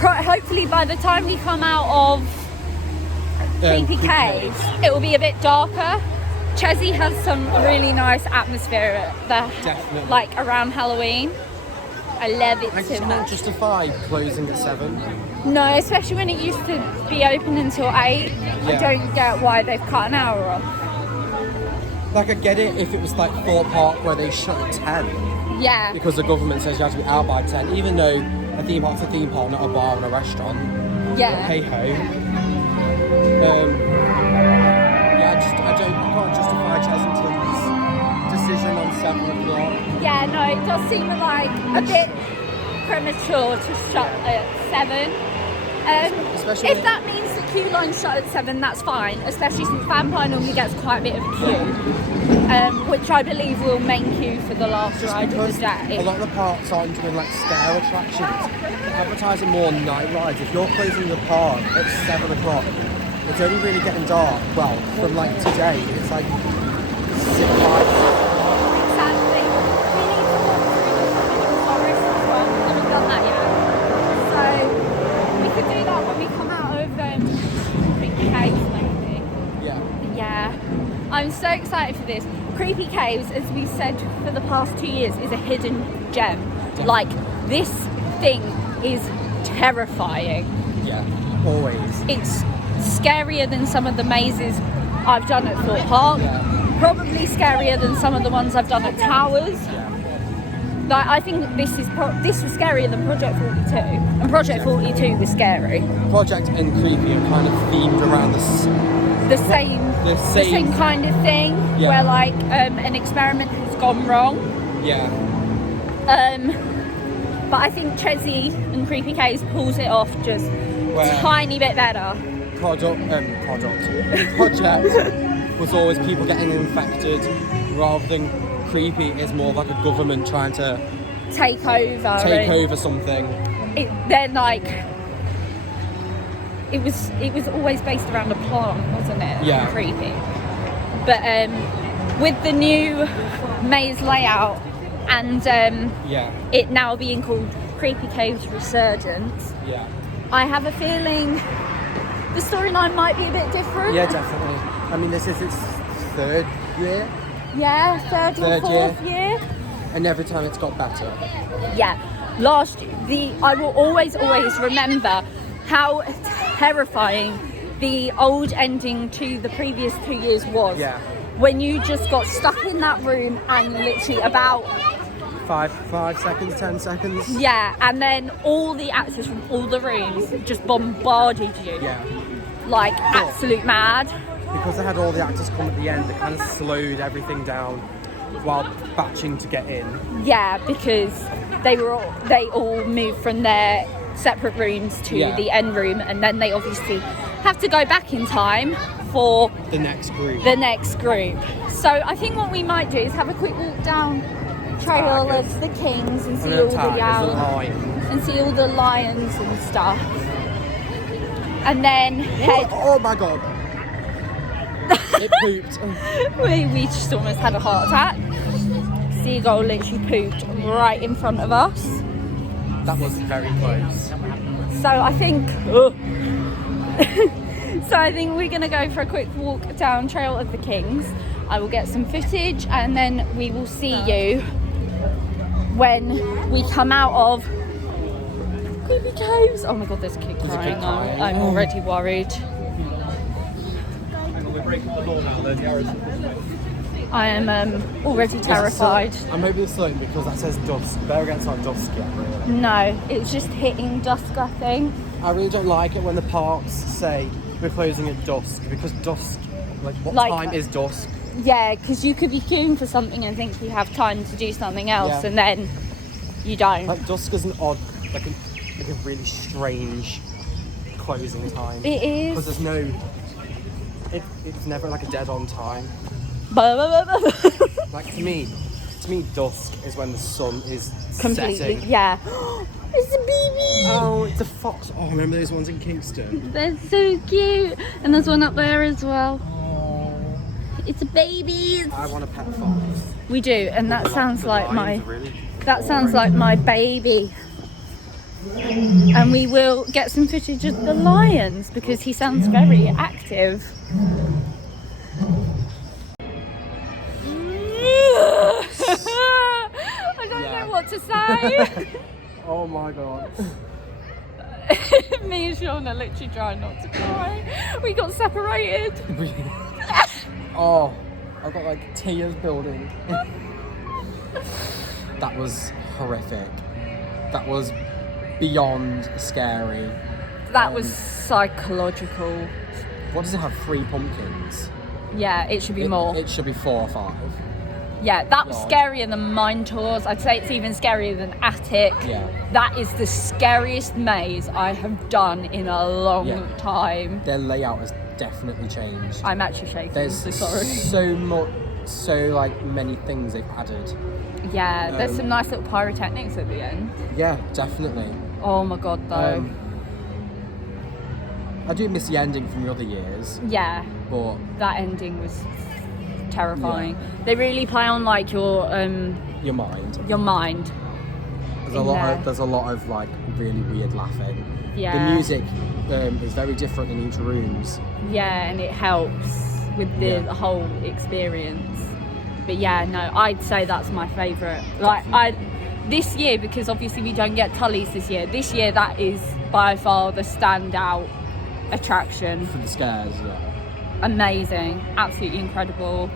hopefully by the time we come out of Creepy Caves, it will be a bit darker. Chessy has some really nice atmosphere there, Definitely. like around Halloween. I love it I so just can't much. justify closing at 7. No, especially when it used to be open until 8. I Yeah. don't get why they've cut an hour off. Like, I get it if it was like Thorpe Park where they shut at 10 Yeah. because the government says you have to be out by 10, even though a theme park's a theme park, not a bar and a restaurant. Yeah. Hey ho. I can't justify Chessington's decision on 7 o'clock. Yeah, no, it does seem like a bit premature to shut at 7. Especially If that means the queue line shut at 7, that's fine, especially since Vampire normally gets quite a bit of a queue, which I believe will main queue for the last just ride of because the day. a lot of the parks aren't doing like scare attractions, they're advertising more night rides. If you're closing the park at 7 o'clock, it's only really getting dark. Well, from like today, it's like 5. Exactly. We need to walk through the forest as well. We haven't done that yet. So we could do that when we come out of Creepy Caves, maybe. Yeah. Yeah. I'm so excited for this. Creepy Caves, as we said for the past 2 years, is a hidden gem. Like, this thing is terrifying. Yeah. Always. It's scarier than some of the mazes I've done at Thorpe Park. Yeah. Probably scarier than some of the ones I've done at Towers. Yeah. Like, I think this was scarier than Project 42, and Project 42 was scary. Project and Creepy are kind of themed around The same kind of thing, Yeah. where like an experiment has gone wrong. Yeah. But I think Chessy and Creepy Caves pulls it off just Where- tiny bit better. Project was always people getting infected, rather than Creepy is more like a government trying to Take over. take and over something. Then like it was always based around a plant, wasn't it? Yeah. Creepy. But with the new maze layout and Yeah. it now being called Creepy Caves Resurgence, Yeah. I have a feeling the storyline might be a bit different. Yeah, definitely. I mean, this is its 3rd year, Yeah, third or fourth year. and every time it's got better. Yeah. I will always remember how terrifying the old ending to the previous 2 years was. Yeah. When you just got stuck in that room and literally about 5 seconds, 10 seconds. yeah, and then all the actors from all the rooms just bombarded you. Yeah. Like absolute mad. Because they had all the actors come at the end, they kind of slowed everything down while batching to get in. Yeah, because they all moved from their separate rooms to Yeah. the end room, and then they obviously have to go back in time for The next group. So I think what we might do is have a quick walk down Trail of the Kings and see all the owls and see all the lions and stuff, and then head. Oh my god! It pooped. we just almost had a heart attack. Seagull literally pooped right in front of us. That was very close. So I think. So I think we're going to go for a quick walk down Trail of the Kings. I will get some footage and then we will see you when we come out of Creepy Caves. Oh my god, there's a kid crying. I'm already worried. We're breaking the law now, then. I am already terrified. I'm hoping it's certain because that says dusk. Bear against like dusk yet, really. No, it's just hitting dusk, I think. I really don't like it when the parks say we're closing at dusk, because dusk, like what time is dusk? Yeah, because you could be queuing for something and think you have time to do something else, and then you don't. Like dusk is an odd, like a really strange closing time. It is. Because there's no, it's never like a dead on time. Like to me, dusk is when the sun is completely setting. Yeah. It's a baby. Oh, it's a fox. Oh, remember those ones in Kingston? They're so cute. And there's one up there as well. It's a baby. I want a pet fox. We do, and that sounds like my That sounds like my baby. And we will get some footage of the lions because he sounds very active. I don't know what to say. Oh my god. Me and Shaun are literally trying not to cry. We got separated. Oh, I've got like tears building. That was horrific. That was beyond scary. That was psychological. What does it have? 3 pumpkins? Yeah, it should be more. It should be 4 or 5. Yeah, that was scarier than Mine Tours. I'd say it's even scarier than Attic. Yeah. That is the scariest maze I have done in a long time. Their layout has definitely changed. I'm actually shaking. There's I'm so sorry. so like many things they've added. Yeah, there's some nice little pyrotechnics at the end. Yeah, definitely. Oh my god, though. I do miss the ending from the other years. Yeah. But that ending was terrifying. Yeah. They really play on like your mind. Your mind. There's a lot of like really weird laughing. Yeah. The music is very different in each rooms. Yeah, and it helps with the whole experience. But yeah, no, I'd say that's my favourite. Like this year, because obviously we don't get Tully's this year. This year, that is by far the standout attraction. For the scares, yeah. Amazing, absolutely incredible.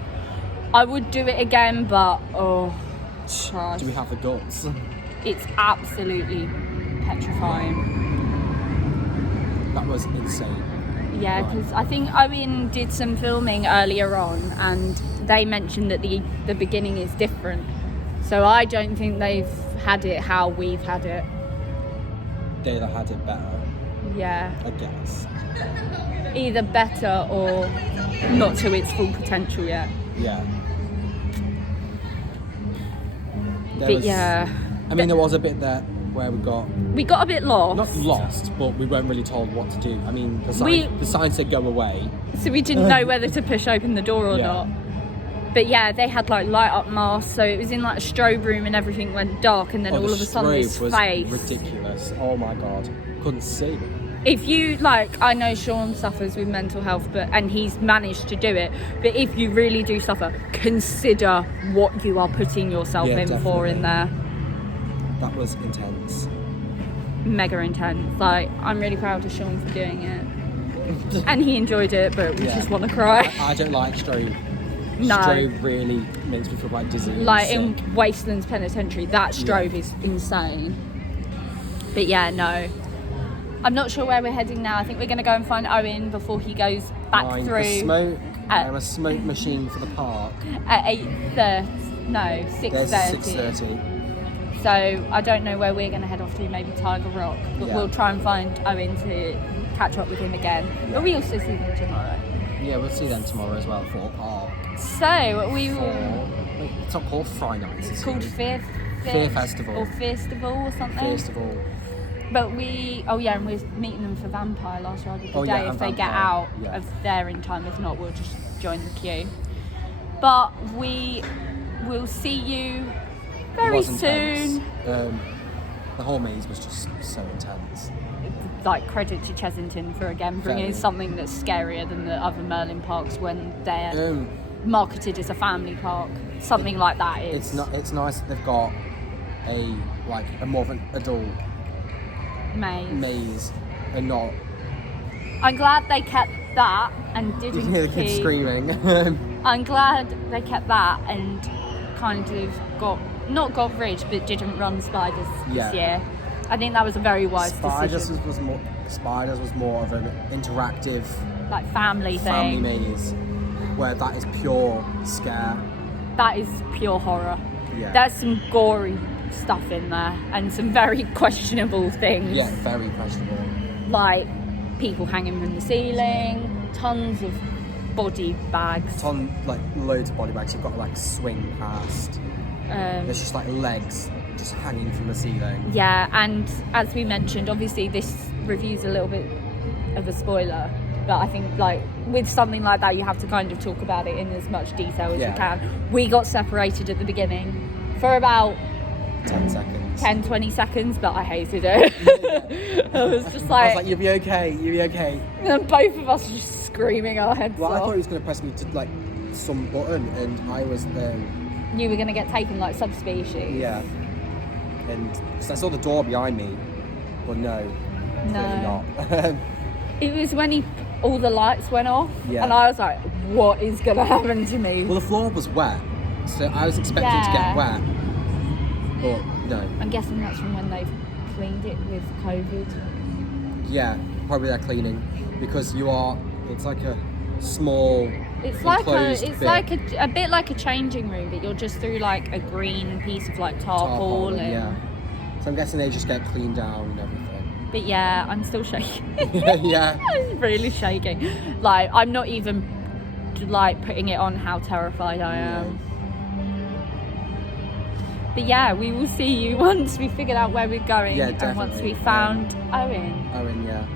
I would do it again, but trust. Do we have the guts? It's absolutely petrifying. That was insane. Yeah, because I think Owen did some filming earlier on and they mentioned that the beginning is different. So I don't think they've had it how we've had it. They'd have had it better. Yeah. I guess. Either better or not to its full potential yet. Yeah. I mean, there was a bit there where we got a bit lost. Not lost, but we weren't really told what to do. I mean, the sign said go away. So we didn't know whether to push open the door or not. But yeah, they had like light up masks, so it was in like a strobe room and everything went dark, and then all of a sudden his face was ridiculous. Oh my god, couldn't see. If you I know Shaun suffers with mental health, and he's managed to do it. But if you really do suffer, consider what you are putting yourself in for in there. That was intense. Mega intense. Like, I'm really proud of Shaun for doing it, and he enjoyed it. But we just want to cry. I don't like strobe. No. Strobe really makes me feel quite dizzy. Like in Wastelands Penitentiary, that strobe is insane. But yeah, no. I'm not sure where we're heading now. I think we're going to go and find Owen before he goes back through. A smoke machine for the park. At 8:30. No, 6:30. 6:30. So I don't know where we're going to head off to. Maybe Tiger Rock. But we'll try and find Owen to catch up with him again. But we also see them tomorrow. Yeah, we'll see them tomorrow as well, 4 Park. So we will. It's not called Fry Nights. It's called Fear Festival. Or Festival or something. Festival. But and we're meeting them for Vampire last Friday the day. If they get out of there in time, if not, we'll just join the queue. But we will see you very soon. The whole maze was just so intense. Like, credit to Chessington for again bringing something that's scarier than the other Merlin parks when they're marketed as a family park. Something like that is. It's nice that they've got a more of an adult maze and not. I'm glad they kept that and didn't. You can hear the kids screaming. I'm glad they kept that and kind of not got rid, but didn't run spiders this year. I think that was a very wise decision. Spiders was more of an interactive, like family maze, where that is pure scare. That is pure horror. Yeah. There's some gory stuff in there and some very questionable things. Yeah, very questionable. Like people hanging from the ceiling, tons of body bags. Loads of body bags. You've got to swing past. There's just legs just hanging from the ceiling. Yeah, and as we mentioned, obviously this review's a little bit of a spoiler, but I think with something like that you have to kind of talk about it in as much detail as you can. We got separated at the beginning for about 10-20 seconds, but I hated it. I was just like, you'll be okay, and then both of us were just screaming our heads off. I thought he was going to press me to some button, and I was you were going to get taken like subspecies. Yeah. And because I saw the door behind me, but no, clearly not. It was when all the lights went off, and I was like, what is going to happen to me? Well, the floor was wet, so I was expecting to get wet, but no. I'm guessing that's from when they've cleaned it with COVID. Yeah, probably they're cleaning, because it's like a small a bit like a changing room, but you're just through a green piece of tarpaulin. Yeah. So I'm guessing they just get cleaned down and everything. But yeah, I'm still shaking. Yeah. I'm really shaking. I'm not even putting it on how terrified I am. But yeah, we will see you once we figured out where we're going, and once we found Owen. Owen, yeah.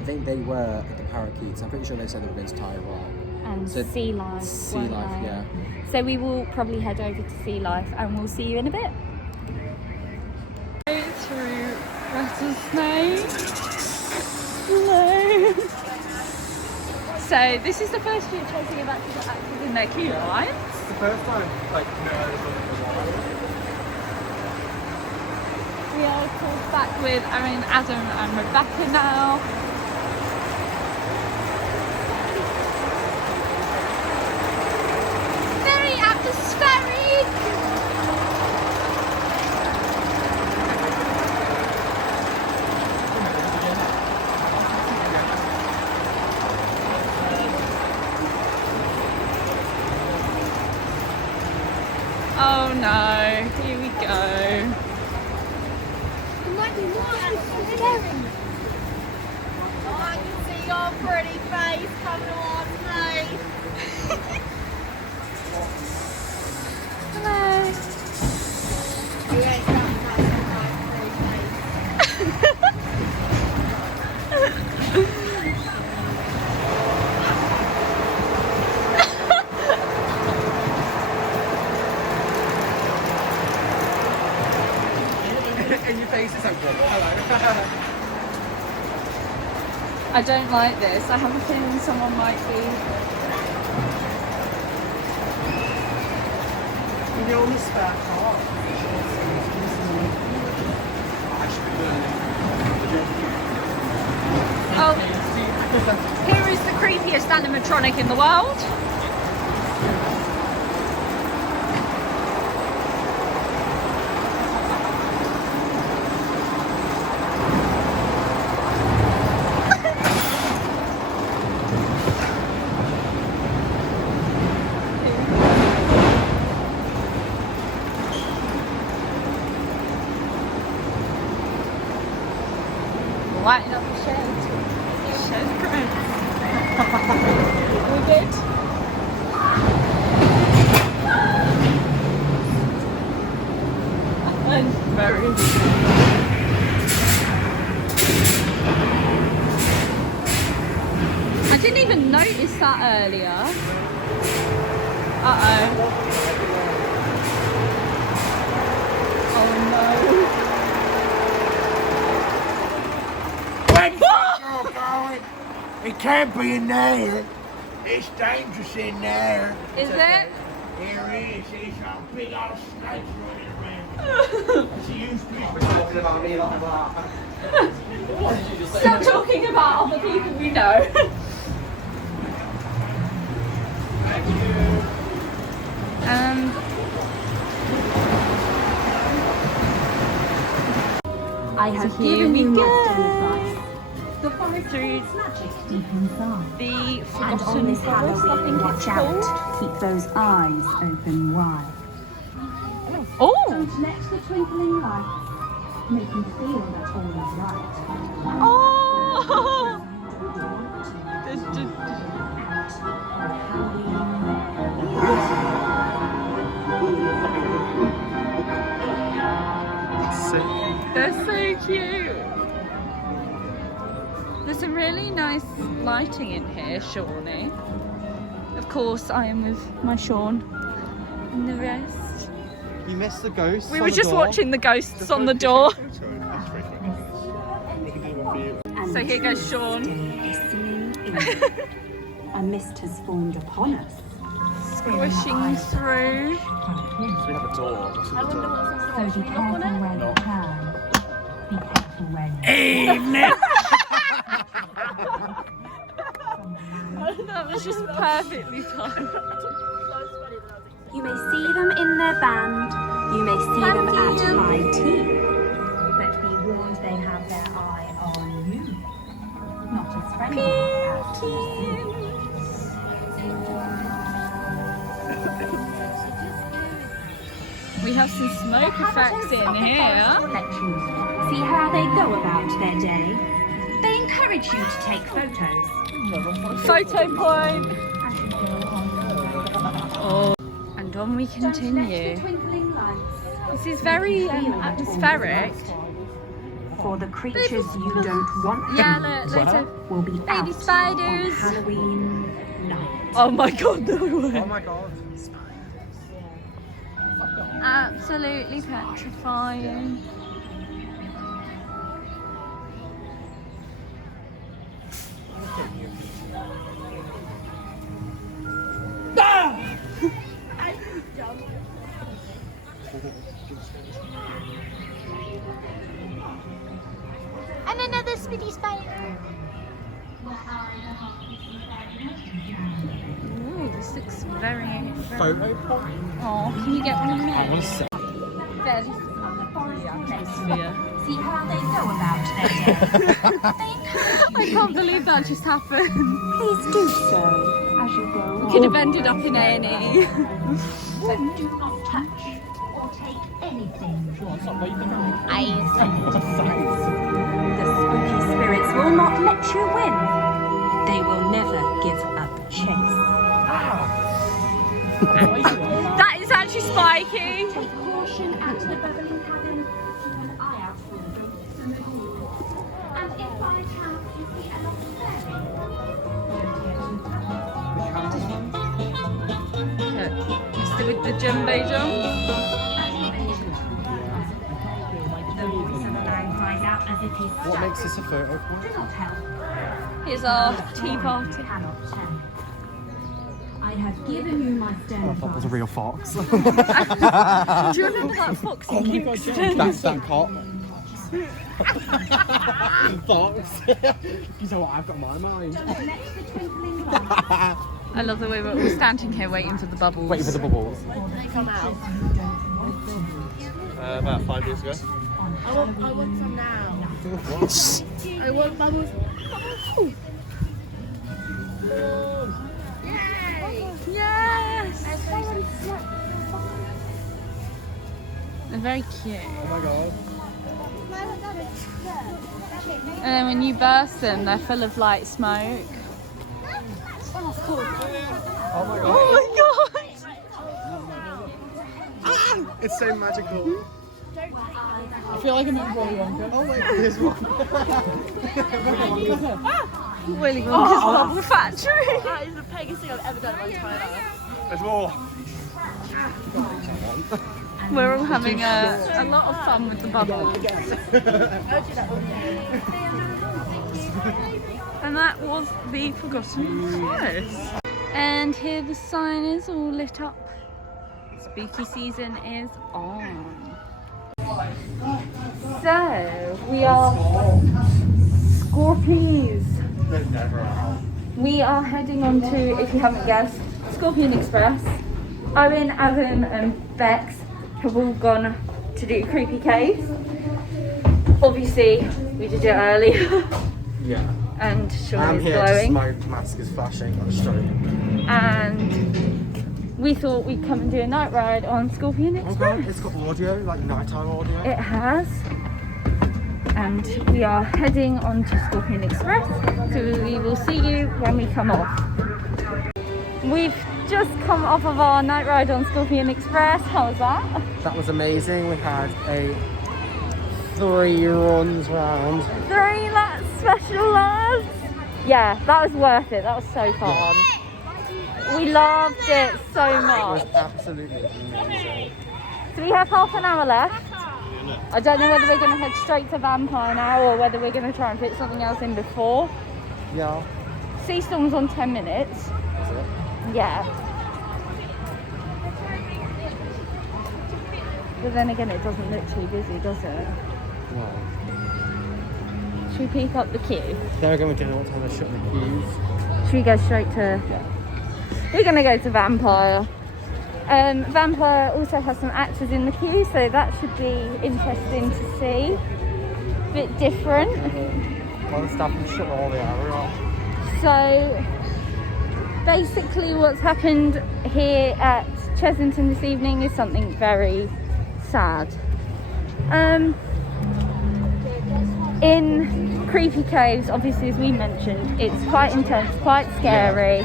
I think they were at the parakeets. I'm pretty sure they said they were going to tie a rock. And Sea Life. Sea Life, yeah. So we will probably head over to Sea Life, and we'll see you in a bit. Through Rattlesnake. Hello. So this is the first year Chelsea have actually got active in their queue line. It's the first time, We are called back with Adam and Rebekah now. Oh no, here we go. It might be more scary. Oh, I can see your pretty face coming towards me. Hello. You ain't got my pretty face. And your face is so good. Hello. I don't like this. I have a feeling someone might be. You're on the spare car. Oh, here is the creepiest animatronic in the world. Lighting up the shed. that earlier. Uh-oh. Where's the going? It can't be in there. It's dangerous in there. Is it? Here it is. It's a big old snake running around. She used to be talking about me like that. Stop talking about other people we know. I have here given we you go. my advice. The forest Through holds magic deep inside. the And on Forgotten this Forest, I Halloween, think watch it's out. called. Keep those eyes open wide. Oh! Don't let the twinkling lights make you feel that all is right. Oh! They're so cute. There's some really nice lighting in here, Shawnee. Of course, I am with my Shaun and the rest. You missed the ghosts. We were just watching the ghosts on the door. So here goes Shaun. A mist has formed upon us. Squishing through. So we have a door. What's in the door? So be careful where you can. Be careful where you Evening. That was just perfectly timed. You may see them in their band, you may see them at high tea, but be warned they have their eye on you, not as friendly as tea. We have some smoke effects in here. See how they go about their day. They encourage you to take photos. Photo point. Oh, and on we continue. This is very atmospheric. For the creatures you don't want Yeah, look, will be baby out spiders. on Halloween night. Oh my god, no way. Oh my god. Absolutely petrifying. And another spitty spider. Ooh, this looks very. Photo point. Oh, can you get one of me? I want to say. Very atmosphere. See how they go about their day. I can't believe that just happened. Please do so as you go. We could have ended up in A&E. But do not touch or take anything. Eyes. The spooky spirits will not let you win. They will never give up chase. That is actually spiky. Take caution at the Beverly Cabin. Keep an eye out for the ghosts and the ghouls. And if by chance you see a lost fairy, Mister with the jumbo jump. find out as it is What makes this a photo point? do not help. Here's our tea party. Cannot tell. I have given you my stern That was a real fox. Do you remember that fox in Kingston? That's that cop. Fox. You know what I've got in my mind. I love the way we're all standing here waiting for the bubbles. Waiting for the bubbles. They come out. About 5 years ago. I want some now. I want bubbles. Yay! Yes! They're very cute. Oh my god. And then when you burst them, they're full of like smoke. Oh my god. Oh my god! It's so magical. I feel like I'm in Willy Wonka. Oh wait, here's one. Willy Wonka's Bubble Factory. That is the biggest thing I've ever done in my entire life. There's more. We're all having a lot of fun with the bubbles. And that was the Forgotten Forest. And here the sign is all lit up. Spooky season is on. So, we are Scorpies. We are heading on to, if you haven't guessed, Scorpion Express. Owen, Adam and Bex have all gone to do Creepy Caves. Obviously, we did it early. Yeah. And Shaun I'm is here glowing. my mask is flashing on a stroke. And we thought we'd come and do a night ride on Scorpion Express. Okay, it's got audio, like nighttime audio. It has. And we are heading on to Scorpion Express, so we will see you when we come off. We've just come off of our night ride on Scorpion Express. How was that? That was amazing. We had 3 runs round. 3 laps special, lads. Yeah, that was worth it. That was so fun. Yeah. We loved it so It much. was absolutely amazing. So we have half an hour left. I don't know whether we're going to head straight to Vampire now or whether we're going to try and fit something else in before. Yeah. Sea Storm's on 10 minutes. Is it? Yeah. But then again, it doesn't look too busy, does it? No. Should we pick up the queue? They're going to do what time they shut the queues. Should we go straight to... Yeah. We're going to go to Vampire. Vampire also has some actors in the queue, so that should be interesting to see. Bit different. Well, the staff can shut all the area off. So basically what's happened here at Chessington this evening is something very sad. In Creepy Caves, obviously, as we mentioned, it's quite intense, quite scary.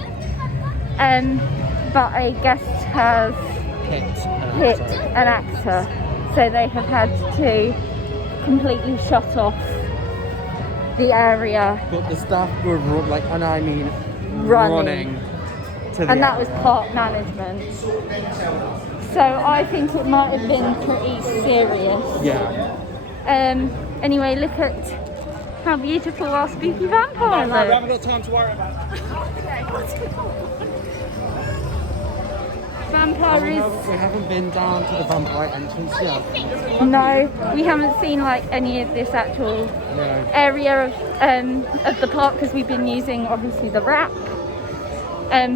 But a guest has hit an actor, so they have had to completely shut off the area. But the staff were like, and I mean running to the and that was area. park management. So I think it might have been pretty serious. Yeah. Anyway, look at how beautiful our spooky vampire We looks. haven't got time to worry about it. Vampire is... We haven't been down to the vampire entrance yet. No, we haven't seen like any of this actual area of the park because we've been using obviously the wrap.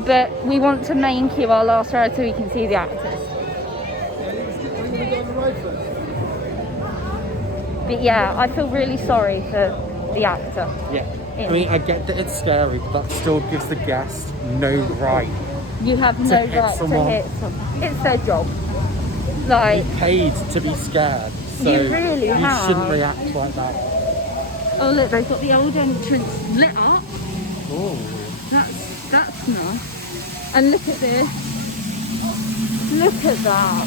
But we want to main queue our last ride so we can see the actors. But yeah, I feel really sorry for the actor. Yeah. I mean, I get that it's scary, but that still gives the guest no right. You have no right to hit someone. It's their job. Like, You're paid to be scared, so you really have. shouldn't react like that. Oh look, they've got the old entrance lit up. Oh. That's nice. And look at this. Look at that.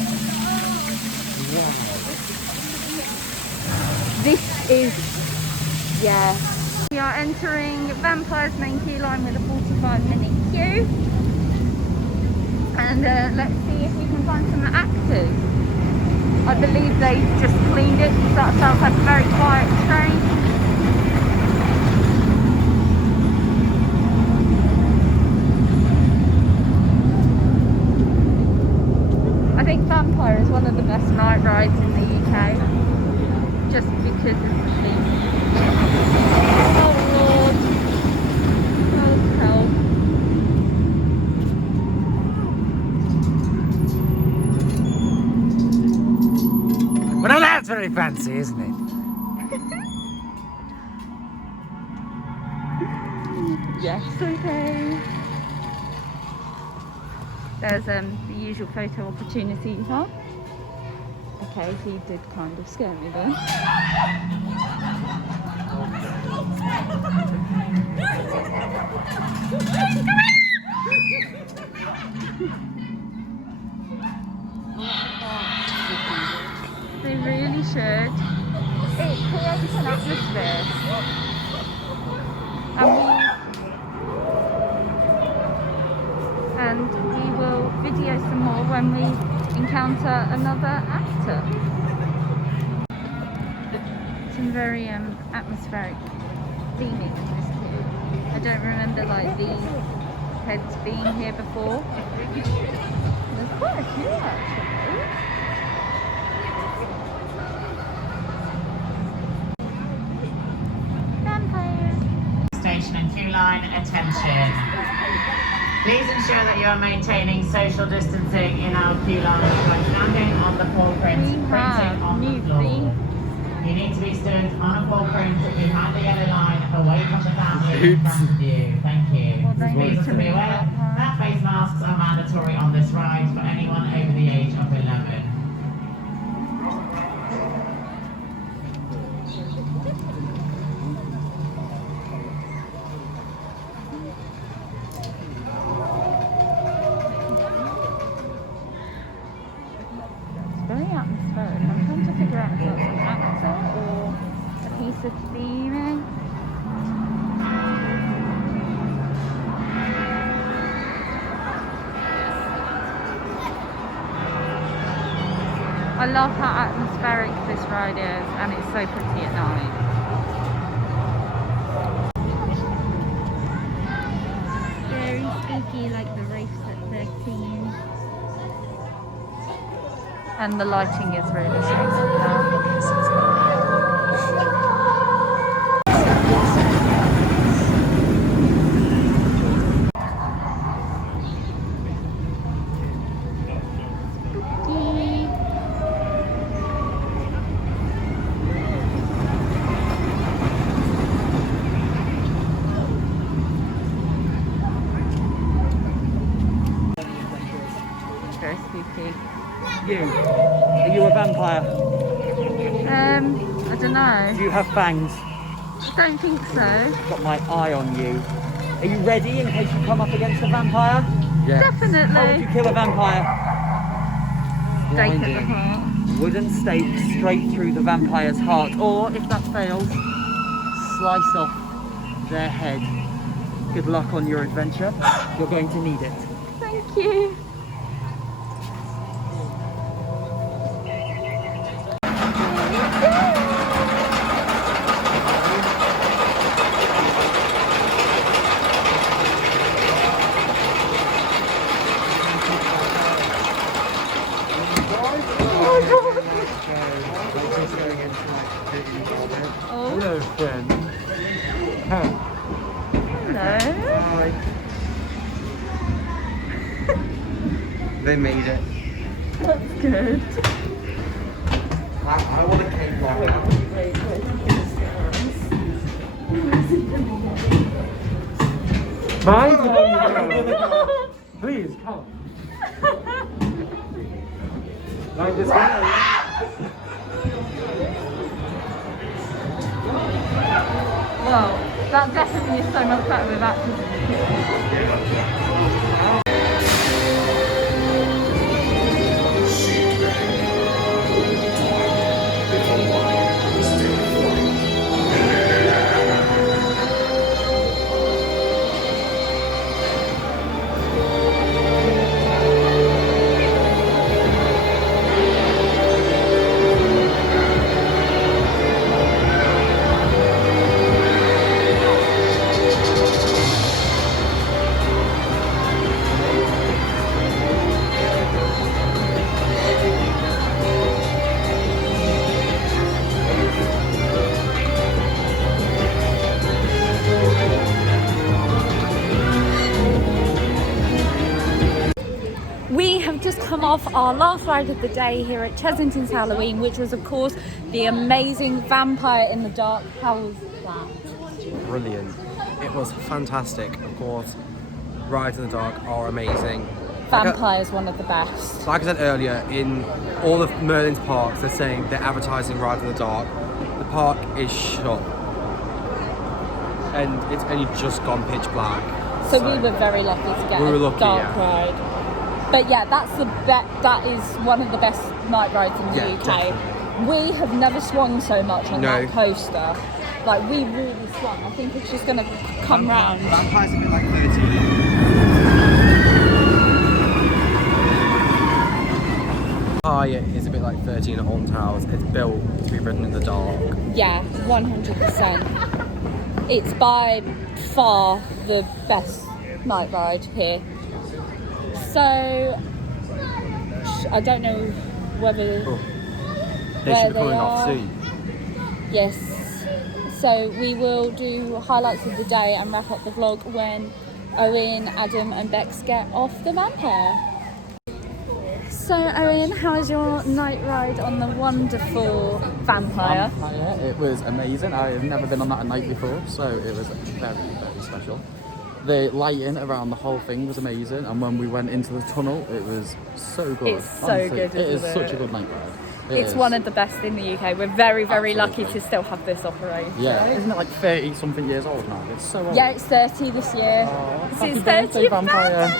Yeah. This is, yeah. We are entering Vampire's main queue line with a 45-minute queue. And let's see if we can find some actors. I believe they just cleaned it, so that sounds like a very quiet train. I think Vampire is one of the best night rides in the UK, just because of the theme. Oh Lord, oh hell. Well, now that's very fancy, isn't it? Yes, okay. There's the usual photo opportunity, huh? Okay, he did kind of scare me there. They really should. It creates an atmosphere. And go some more when we encounter another actor. Some very atmospheric theming in this queue. I don't remember like these heads being here before. There's quite a few actually. Vampire. Station and queue line attention. Please ensure that you are maintaining social distancing in our queue line by standing on the paw print printing on the floor. You need to be stood on a paw print behind the yellow line away from the family in front of you. Thank you. Please also be aware that face masks are mandatory on this ride for anyone over the age of 11. Very atmospheric. I'm trying to figure out if that's an actor or a piece of theming. I love how atmospheric this ride is, and it's so pretty at night. Very spooky, like the race at 13. And the lighting is really strong. Very spooky. You? Are you a vampire? I don't know. Do you have fangs? I don't think so. I've got my eye on you. Are you ready in case you come up against a vampire? Yes. Definitely. How would you kill a vampire? Stake at the heart. Wooden stake straight through the vampire's heart, or if that fails, slice off their head. Good luck on your adventure. You're going to need it. Thank you. Hello, friend. Hello. They made it. That's good. I want a cake right now. My turn. Please come. Like this one. Well, that definitely is so much better with actors in the just come off our last ride of the day here at Chessington's Howlo'ween, which was of course the amazing Vampire in the Dark. How was that? Brilliant. It was fantastic, of course. Rides in the dark are amazing. Vampire is one of the best. Like I said earlier, in all of Merlin's parks, they're saying they're advertising Rides in the Dark. The park is shut. And it's only just gone pitch black. So we were very lucky to get a dark ride. But yeah, that is one of the best night rides in the UK. Definitely. We have never swung so much on that coaster. Like, we really swung. I think it's just going to come round. Vampire's a bit like 13. it is a bit like 13 at Haunted House. It's built to be ridden in the dark. Yeah, 100%. It's by far the best night ride here. So I don't know whether They should be coming off soon. Yes. So we will do highlights of the day and wrap up the vlog when Owen, Adam and Bex get off the Vampire. So Owen, how was your night ride on the wonderful Vampire? It was amazing. I have never been on that at night before, so it was very, very special. The lighting around the whole thing was amazing, and when we went into the tunnel, it was so good. It's so good, it is isn't such it? a good night ride. It's one of the best in the UK. We're very, very lucky to still have this operation. Yeah, isn't it like 30 something years old now? It's so old. Yeah, it's 30 this year. It's 30th Vampire.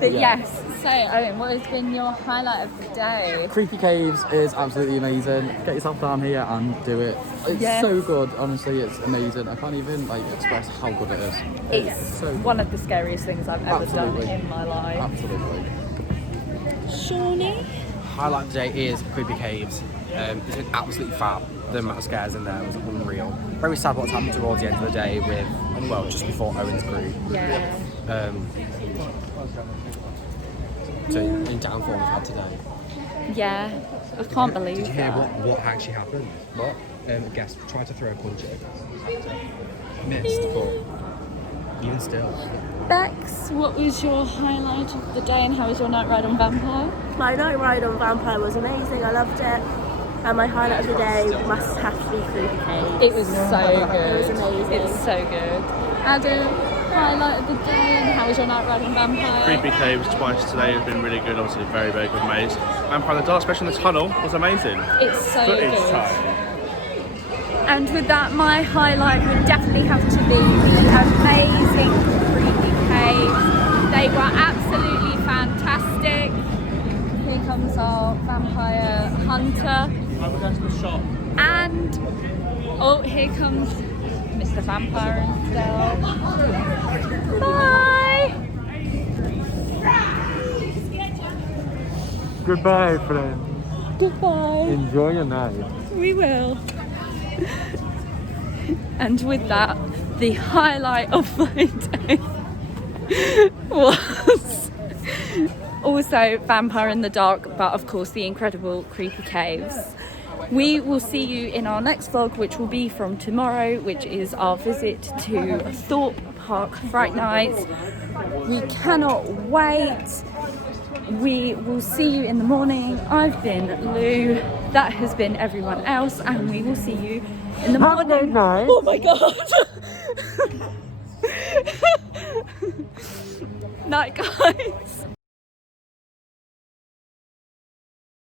But yes, so Owen, what has been your highlight of the day? Creepy Caves is absolutely amazing. Get yourself down here and do it. It's so good, honestly, it's amazing. I can't even like express how good it is. It's so one of the scariest things I've ever done in my life. Absolutely. Shawnee? Highlight of the day is Creepy Caves. It's been absolutely fab. The amount of scares in there was unreal. Very sad what's happened towards the end of the day with, well, just before Owen's group. Yeah. So in downfall we've had today. Yeah, I can't believe Did you hear that. what actually happened? What? A guest tried to throw a punch at us. Missed, but even still. Bex, what was your highlight of the day and how was your night ride on Vampire? My night ride on Vampire was amazing. I loved it. And my highlight of the day must have to be Creepy Caves. It was so good. It was amazing. It's so good. Adam, highlight of the day and how was your night ride on Vampire? Creepy Caves twice today has been really good. Obviously, very, very good maze. Vampire in the Dark, especially in the tunnel, was amazing. It's so Footage good. time. And with that, my highlight would definitely have to be the amazing Creepy Caves. They were absolutely fantastic. Here comes our vampire hunter. And, oh, here comes Mr. Vampire himself. Bye! Goodbye, friend. Goodbye. Enjoy your night. We will. And with that, the highlight of my day was also Vampire in the Dark, but of course the incredible Creepy Caves. We will see you in our next vlog, which will be from tomorrow, which is our visit to Thorpe Park Fright Nights. We cannot wait. We will see you in the morning. I've been Lou, that has been everyone else, and we will see you in the morning. Have a good night. Oh my god! Night, guys.